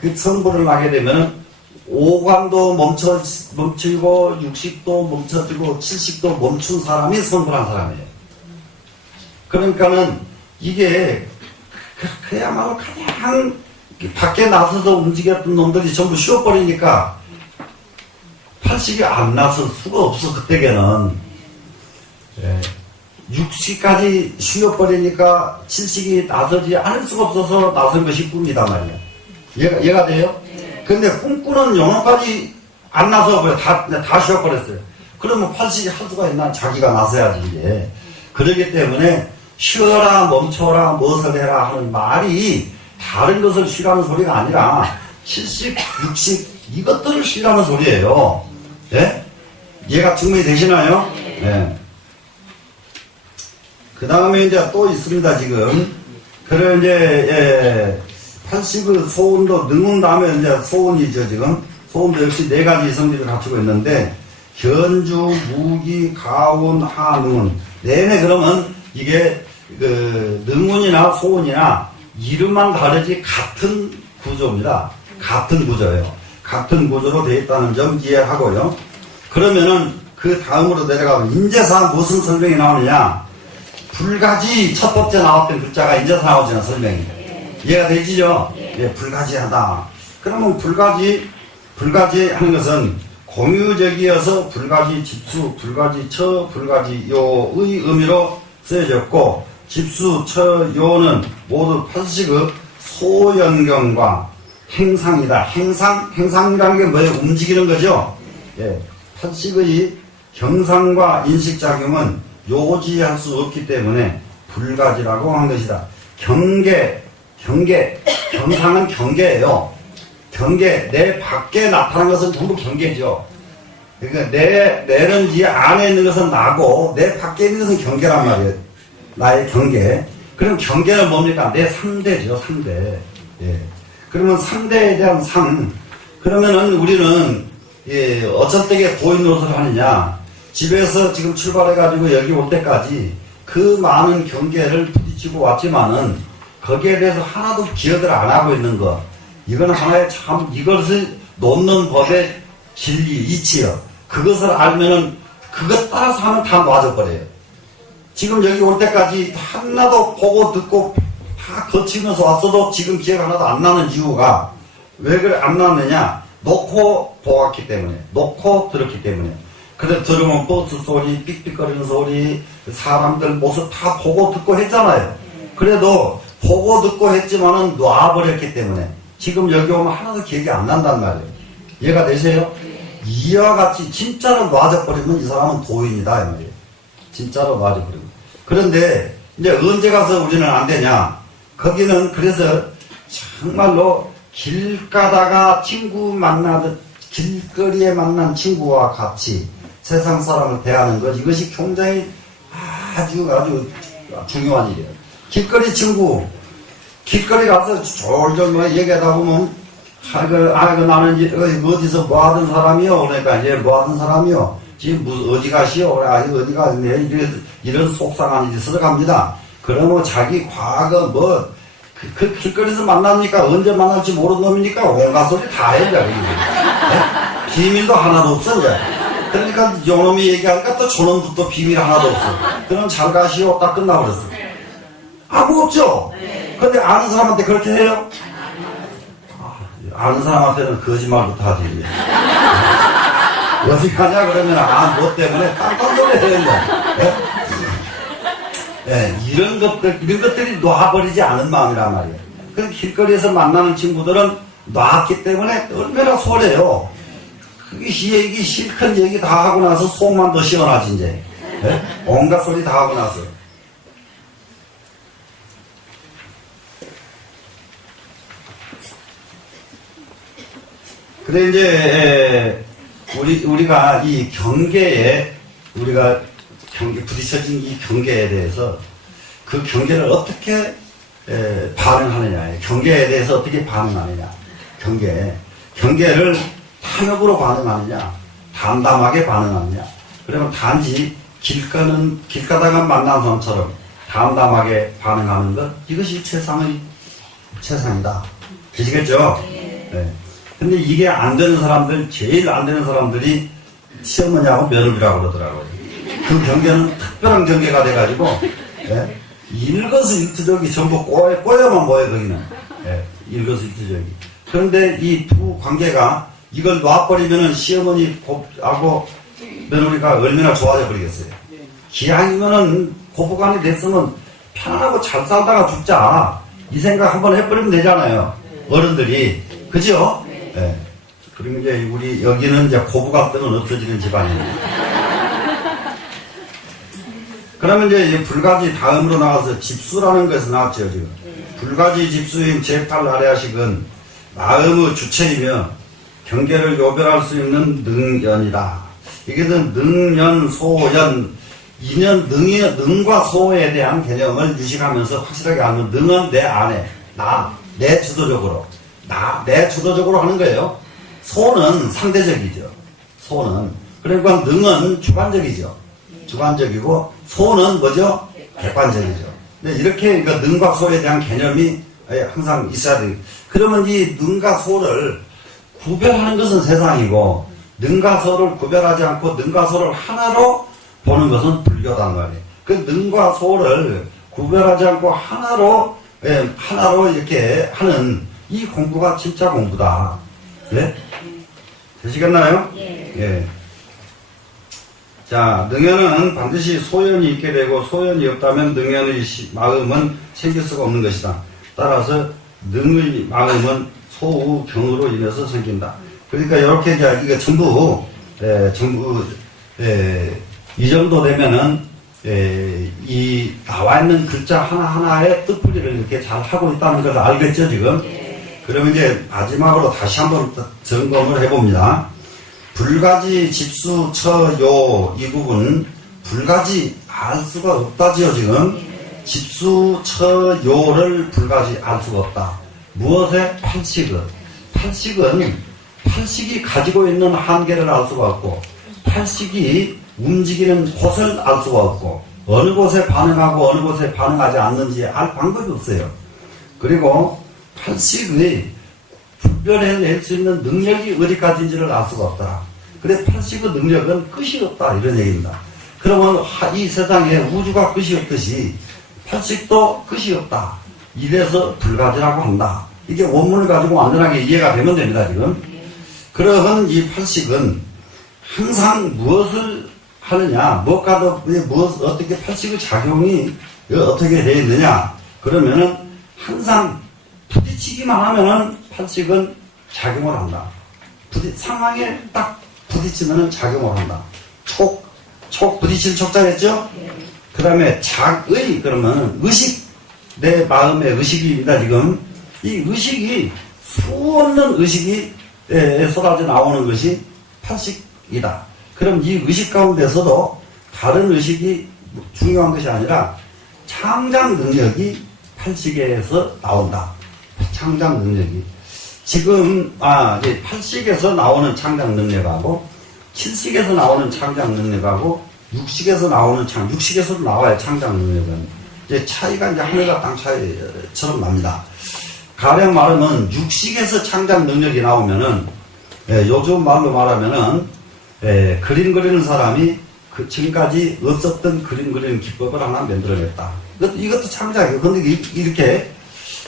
그 성불을 하게 되면은 오감도 멈추고 60도 멈춰지고 70도 멈춘 사람이 성불한 사람이에요. 그러니까는 이게 그야말로 가장 밖에 나서서 움직였던 놈들이 전부 쉬어버리니까 80이 안 나설 수가 없어. 그때에는 60까지 쉬어버리니까 70이 나서지 않을 수가 없어서 나선 것이 꿈이단 말이야. 이해가 돼요? 근데 꿈꾸는 영혼까지 안 나서버려. 다 쉬어버렸어요. 그러면 80이 할 수가 있나? 자기가 나서야지, 이게. 그러기 때문에 쉬어라, 멈춰라, 무엇을 해라 하는 말이 다른 것을 쉬라는 소리가 아니라 70, 60 이것들을 쉬라는 소리예요. 예? 이해가 충분히 되시나요? 네. 그 다음에 이제 또 있습니다, 지금. 그래, 이제, 80의 소운도, 능운 다음에 이제 소운이죠, 지금. 소운도 역시 4가지 성질을 갖추고 있는데, 견주, 무기, 가운, 하능운. 내내 그러면 이게, 능운이나 소운이나 이름만 다르지 같은 구조입니다. 같은 구조예요. 같은 구조로 되어 있다는 점 이해하고요. 그러면은 그 다음으로 내려가면 인재사 무슨 설명이 나오느냐? 불가지 첫 번째 나왔던 글자가 인재사 나오잖아, 설명이. 이해가 되시죠? 예, 불가지하다. 그러면 불가지 하는 것은 공유적이어서 불가지 집수, 불가지 처, 불가지 요의 의미로 쓰여졌고, 집수, 처, 요는 모두 80의 소연경과 행상이다. 행상이라는 게 뭐예요? 움직이는 거죠? 예. 80의 경상과 인식작용은 요지할 수 없기 때문에 불가지라고 한 것이다. 경상은 경계예요. 내 밖에 나타난 것은 전부 경계죠. 그러니까 내는 이 안에 있는 것은 나고, 내 밖에 있는 것은 경계란 말이에요. 나의 경계. 그럼 경계는 뭡니까? 내 상대죠, 상대. 예. 그러면 상대에 대한 상. 그러면은 우리는, 예, 어쩔 때에 고인 노릇을 하느냐. 집에서 지금 출발해가지고 여기 올 때까지 그 많은 경계를 부딪히고 왔지만은 거기에 대해서 하나도 기억을 안 하고 있는 것. 이건 하나의 참, 이것을 놓는 법의 진리, 이치요. 그것을 알면은 그것 따라서 하면 다 놔져버려요. 지금 여기 올 때까지 하나도 보고 듣고 다 거치면서 왔어도 지금 기억 하나도 안 나는 이유가 왜 그래 안 나느냐? 놓고 보았기 때문에, 놓고 들었기 때문에. 근데 들으면 버스 소리, 삑삑거리는 소리, 사람들 모습 다 보고 듣고 했잖아요. 그래도 보고 듣고 했지만은 놔버렸기 때문에 지금 여기 오면 하나도 기억이 안 난단 말이에요. 이해가 되세요? 이와 같이 진짜로 놔져버리면 이 사람은 도인이다 이 말이에요. 진짜로 놔져버리면. 그런데 이제 언제 가서 우리는 안 되냐? 거기는 그래서 정말로 길 가다가 친구 만나듯 길거리에 만난 친구와 같이 세상 사람을 대하는 것, 이것이 굉장히 아주 중요한 일이에요. 길거리 친구, 길거리 가서 졸졸 얘기하다 보면 나는 어디서 뭐 하던 사람이요? 그러니까 얘 뭐 하던 사람이요? 지금 어디 가시오? 어디 가네? 이런 속상한 일이 들어갑니다. 그러면 자기 과거 그 길거리에서 만나니까 언제 만날지 모르는 놈이니까 온갖 소리 다 해, 이제. 네? 비밀도 하나도 없어, 이제. 그러니까 요놈이 얘기하니까 또 저놈도 또 비밀 하나도 없어. 그럼 잘 가시오. 딱 끝나버렸어. 아무 없죠? 근데 아는 사람한테 그렇게 해요? 아는 사람한테는 거짓말부터 하지. 어디 가냐 그러면 뭐 때문에 딴딴 소리 해야 된다. 예, 이런 것들이 놔버리지 않은 마음이란 말이에요. 그 길거리에서 만나는 친구들은 놨기 때문에 얼마나 소래요. 그게 얘기 실컷 얘기 다 하고 나서 속만 더 시원하지 이제. 예? 온갖 소리 다 하고 나서. 그래 이제 우리가 이 경계에 우리가 부딪혀진 이 경계에 대해서 그 경계를 어떻게 반응하느냐, 경계에 대해서 어떻게 반응하느냐, 경계를 탐욕으로 반응하느냐, 담담하게 반응하느냐. 그러면 단지 길 가다가 만난 사람처럼 담담하게 반응하는 것, 이것이 최상이다. 되시겠죠? 네. 근데 이게 안 되는 사람들, 제일 안 되는 사람들이 시어머니하고 며느리라고 그러더라고요. 그 경계는 특별한 경계가 돼가지고, 예? 일거수일투족이 전부 꼬여만 모여, 거기는. 예? 일거수일투족이. 그런데 이 두 관계가 이걸 놔버리면은 시어머니하고 며느리가 얼마나 좋아져 버리겠어요. 기왕이면은 고부간이 됐으면 편안하고 잘 살다가 죽자. 이 생각 한번 해버리면 되잖아요. 어른들이. 그죠? 예. 그리고 이제 우리 여기는 이제 고부가 뜨면 없어지는 집안이에요. 그러면 이제 불가지 다음으로 나가서 집수라는 것이 나왔죠, 지금. 불가지 집수인 제8아래하식은 마음의 주체이며 경계를 요별할 수 있는 능연이다. 이것은 능연, 소연, 능과 소에 대한 개념을 유식하면서 확실하게 알면 능은 내 안에, 내 주도적으로. 내 주도적으로 하는 거예요. 소는 상대적이죠. 소는. 그러니까 능은 주관적이죠. 주관적이고, 소는 뭐죠? 객관적이죠. 근데 이렇게 그러니까 능과 소에 대한 개념이 항상 있어야 돼요. 그러면 이 능과 소를 구별하는 것은 세상이고, 능과 소를 구별하지 않고 능과 소를 하나로 보는 것은 불교단 말이에요. 그 능과 소를 구별하지 않고 하나로 이렇게 하는 이 공부가 진짜 공부다. 네? 되시겠나요? 예. 자, 능연은 반드시 소연이 있게 되고 소연이 없다면 능연의 마음은 생길 수가 없는 것이다. 따라서 능의 마음은 소의 경으로 인해서 생긴다. 그러니까 이렇게 이게 전부 이 정도 되면은 이 나와 있는 글자 하나하나의 뜻풀이를 이렇게 잘 하고 있다는 걸 알겠죠, 지금? 그러면 이제 마지막으로 다시 한번 점검을 해봅니다. 불가지, 집수, 처, 요, 이 부분, 불가지 알 수가 없다지요, 지금. 집수, 처, 요를 불가지 알 수가 없다. 무엇에? 팔식은. 팔식이 가지고 있는 한계를 알 수가 없고, 팔식이 움직이는 곳을 알 수가 없고, 어느 곳에 반응하고 어느 곳에 반응하지 않는지 알 방법이 없어요. 그리고 팔식의 분별해낼 수 있는 능력이 어디까지인지를 알 수가 없다. 그래, 80의 능력은 끝이 없다. 이런 얘기입니다. 그러면 이 세상에 우주가 끝이 없듯이 80도 끝이 없다. 이래서 불가지라고 한다. 이게 원문을 가지고 완전하게 이해가 되면 됩니다, 지금. 그러한 이 80은 항상 무엇을 하느냐, 무엇과도, 어떻게 80의 작용이 어떻게 되어 있느냐. 그러면은 항상 부딪히기만 하면은 80은 작용을 한다. 상황에 딱 부딪히면은 작용을 한다. 촉 부딪힐 촉자겠죠? 그 다음에 작의, 그러면 의식, 내 마음의 의식입니다, 지금. 이 의식이, 수없는 의식이 쏟아져 나오는 것이 80이다. 그럼 이 의식 가운데서도 다른 의식이 중요한 것이 아니라 창작 능력이 80에서 나온다. 창작 능력이. 지금, 이제 80에서 나오는 창작 능력하고 70에서 나오는 창작 능력하고 60에서 나오는 60에서도 나와요, 창작 능력은. 이제 차이가 이제 하늘과 땅 차이처럼 납니다. 가령 말하면 60에서 창작 능력이 나오면은, 요즘 말로 말하면은, 그림 그리는 사람이 지금까지 없었던 그림 그리는 기법을 하나 만들어냈다. 이것도 창작이에요. 근데 이렇게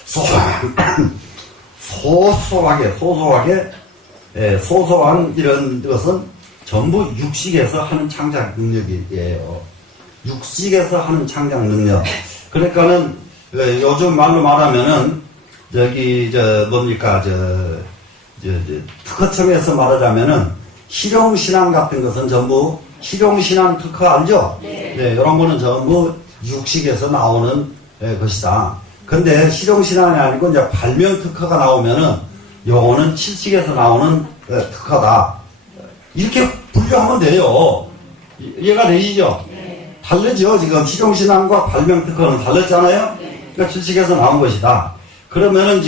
소소한 이런 것은 전부 육식에서 하는 창작 능력이에요. 육식에서 하는 창작 능력. 그러니까는, 요즘 말로 말하면은, 특허청에서 말하자면은, 실용신앙 같은 것은 전부, 실용신앙 특허 알죠? 네. 이런 거는 전부 육식에서 나오는 것이다. 근데 실용신앙이 아니고, 이제 발명 특허가 나오면은, 요거는 칠식에서 나오는 특허다. 이렇게 분류하면 돼요. 이해가 되시죠? 네. 다르죠? 지금 실용신앙과 발명 특허는 다르잖아요? 네. 그러니까 칠식에서 나온 것이다. 그러면은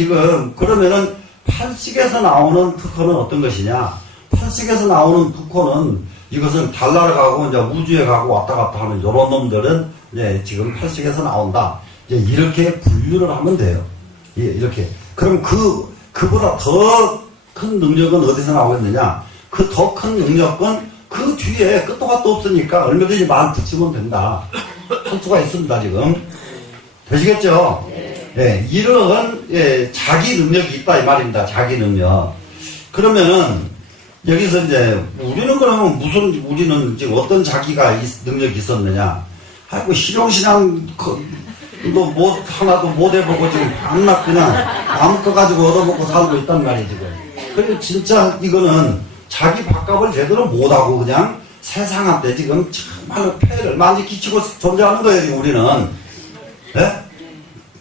8식에서 나오는 특허는 어떤 것이냐? 8식에서 나오는 특허는 이것은 달나라 가고 이제 우주에 가고 왔다 갔다 하는 이런 놈들은 이제 지금 8식에서 나온다. 이제 이렇게 분류를 하면 돼요. 예, 이렇게. 그럼 그보다 더 큰 능력은 어디서 나오겠느냐? 그 더 큰 능력은 그 뒤에 끝도 갓도 없으니까 얼마든지 말 붙이면 된다. 할 수가 있습니다, 지금. 되시겠죠? 네. 이러한, 자기 능력이 있다, 이 말입니다. 자기 능력. 그러면은, 여기서 이제, 우리는 그러면 우리는 지금 어떤 자기가 능력이 있었느냐? 아이고, 실용신앙, 하나도 못 해보고 지금 밤낮 그냥 아무것 가지고 얻어먹고 살고 있단 말이에요, 지금. 그리고 진짜 이거는 자기 밥값을 제대로 못하고 그냥 세상한테 지금 정말로 폐를 많이 끼치고 존재하는 거예요, 지금 우리는. 네?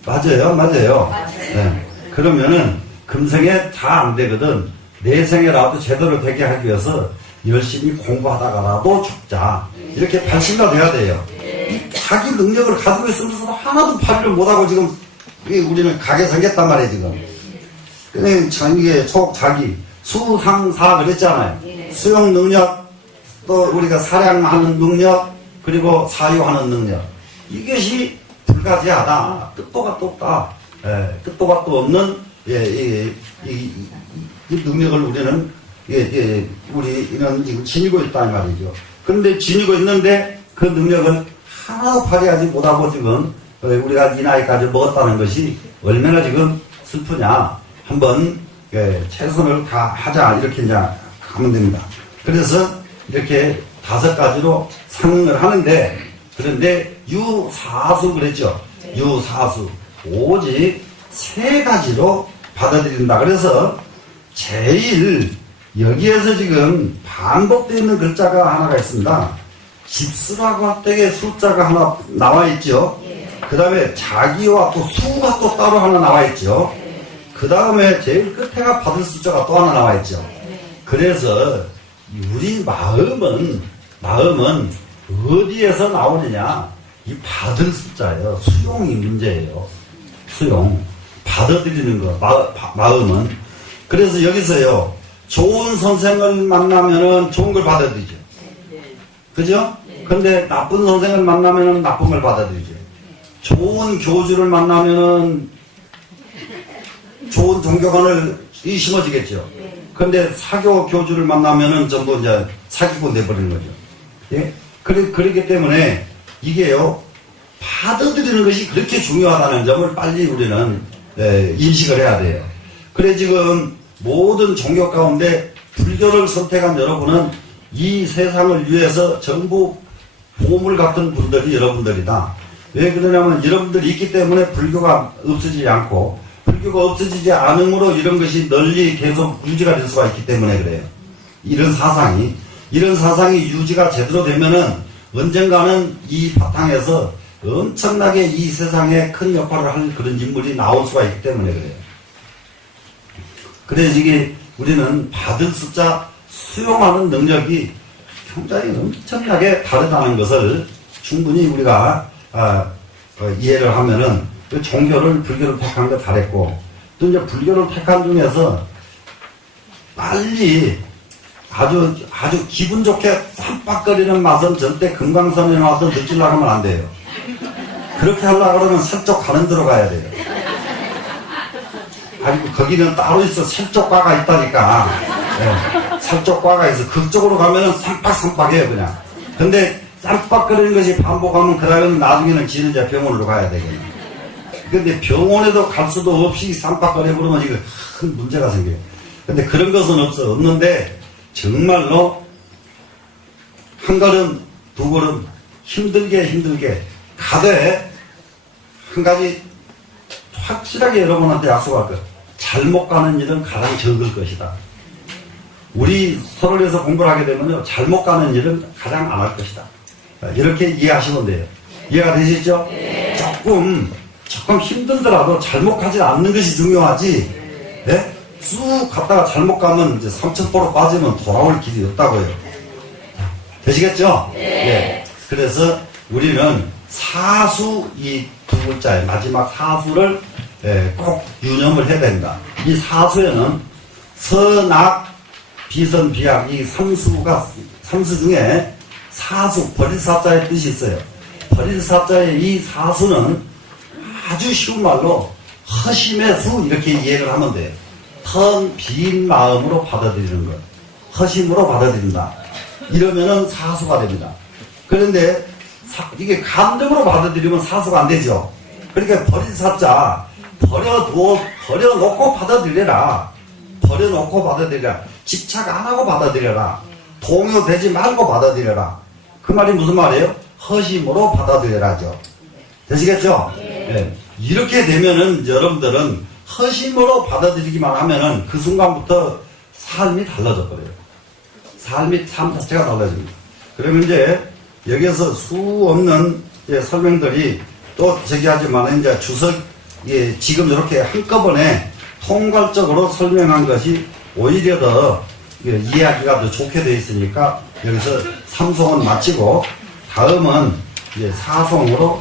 맞아요. 네. 그러면은 금생에 다 안 되거든. 내생에라도 제대로 되게 하기 위해서 열심히 공부하다가라도 죽자. 이렇게 발심가 돼야 돼요. 이 자기 능력을 가지고 있으면서 하나도 발휘를 못하고 지금 우리는 가게 생겼단 말이에요, 지금. 근데 이게 자기 수상사 그랬잖아요. 수용 능력, 또 우리가 사량하는 능력, 그리고 사유하는 능력. 이것이 불가지하다. 끝도 갓도 없다. 끝도 갓도 없는 이 능력을 우리는 우리는 지금 지니고 있다는 말이죠. 그런데 지니고 있는데 그 능력을 하나도 발휘하지 못하고 지금 우리가 이 나이까지 먹었다는 것이 얼마나 지금 슬프냐. 한번 최선을 다하자 이렇게 이제 하면 됩니다. 그래서 이렇게 5가지로 상을 하는데, 그런데 유사수 그랬죠. 유사수 오직 3가지로 받아들인다. 그래서 제일 여기에서 지금 반복되어 있는 글자가 하나가 있습니다. 집수라고 할 때에 숫자가 하나 나와 있죠. 그 다음에 자기와 또 수가 또 따로 하나 나와 있죠. 그 다음에 제일 끝에가 받을 숫자가 또 하나 나와 있죠. 그래서 우리 마음은 어디에서 나오느냐? 이 받을 숫자예요. 수용이 문제예요. 수용. 받아들이는 거, 마음은. 그래서 여기서요, 좋은 선생을 만나면은 좋은 걸 받아들이죠. 그죠? 근데 나쁜 선생을 만나면은 나쁜 걸 받아들이죠. 좋은 교주를 만나면은 좋은 종교관을 심어지겠죠. 근데 사교 교주를 만나면은 전부 이제 사기꾼 돼버리는 거죠. 예? 그렇기 때문에 이게요, 받아들이는 것이 그렇게 중요하다는 점을 빨리 우리는 인식을 해야 돼요. 그래 지금 모든 종교 가운데 불교를 선택한 여러분은 이 세상을 위해서 전부 보물 같은 분들이 여러분들이다. 왜 그러냐면 여러분들이 있기 때문에 불교가 없어지지 않고, 불교가 없어지지 않으므로 이런 것이 널리 계속 유지가 될 수가 있기 때문에 그래요. 이런 사상이 유지가 제대로 되면은 언젠가는 이 바탕에서 엄청나게 이 세상에 큰 역할을 할 그런 인물이 나올 수가 있기 때문에 그래요. 그래서 이게 우리는 받을 숫자 수용하는 능력이 굉장히 엄청나게 다르다는 것을 충분히 우리가 이해를 하면은 종교를, 불교를 택한 거 잘했고, 또 이제 불교를 택한 중에서 빨리 아주 기분 좋게 쌈박거리는 맛은 절대 금강산에 와서 느끼려고 하면 안 돼요. 그렇게 하려고 그러면 살쪽 가는 데로 가야 돼요. 아니, 거기는 따로 있어. 살쪽과가 있다니까. 네, 살쪽과가 있어. 그쪽으로 가면은 쌈박쌈박해요, 그냥. 근데 쌈박거리는 것이 반복하면 그러면 나중에는 지는 이제 병원으로 가야 되거든요. 근데 병원에도 갈 수도 없이 쌈박거려 버리면 이거 큰 문제가 생겨요. 근데 그런 것은 없는데, 정말로 한 걸음, 두 걸음 힘들게 가되 한 가지 확실하게 여러분한테 약속할 것. 잘못 가는 일은 가장 적을 것이다. 우리 서울에서 공부를 하게 되면요, 잘못 가는 일은 가장 안 할 것이다. 이렇게 이해하시면 돼요. 이해가 되시죠? 네. 조금 힘들더라도 잘못 가지 않는 것이 중요하지. 네? 쑥 갔다가 잘못 가면 이제 삼천포로 빠지면 돌아올 길이 없다고요. 되시겠죠? 네. 네. 그래서 우리는 사수, 이 두 글자의 마지막 사수를 꼭 유념을 해야 된다. 이 사수에는 선악, 비선, 비악, 이 삼수 중에 사수, 버릴 사자의 뜻이 있어요. 버릴 사자의 이 사수는 아주 쉬운 말로 허심의 수, 이렇게 이해를 하면 돼요. 텅 빈 마음으로 받아들이는 것. 허심으로 받아들인다. 이러면은 사수가 됩니다. 그런데 이게 감정으로 받아들이면 사수가 안 되죠. 그러니까 버릴 사자, 버려놓고 받아들여라. 버려놓고 받아들여라. 집착 안 하고 받아들여라. 동요되지 말고 받아들여라. 그 말이 무슨 말이에요? 허심으로 받아들여라죠. 되시겠죠? 네. 이렇게 되면은 여러분들은 허심으로 받아들이기만 하면은 그 순간부터 삶이 달라져 버려요. 삶 자체가 달라집니다. 그러면 이제 여기에서 수 없는 설명들이 또 하지만 이제 지금 이렇게 한꺼번에 통괄적으로 설명한 것이 오히려 더 이해하기가 더 좋게 되어 있으니까 여기서 3송은 마치고 다음은 이제 4송으로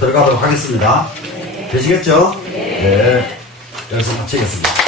들어가도록 하겠습니다. 되시겠죠? 네. 여기서 마치겠습니다.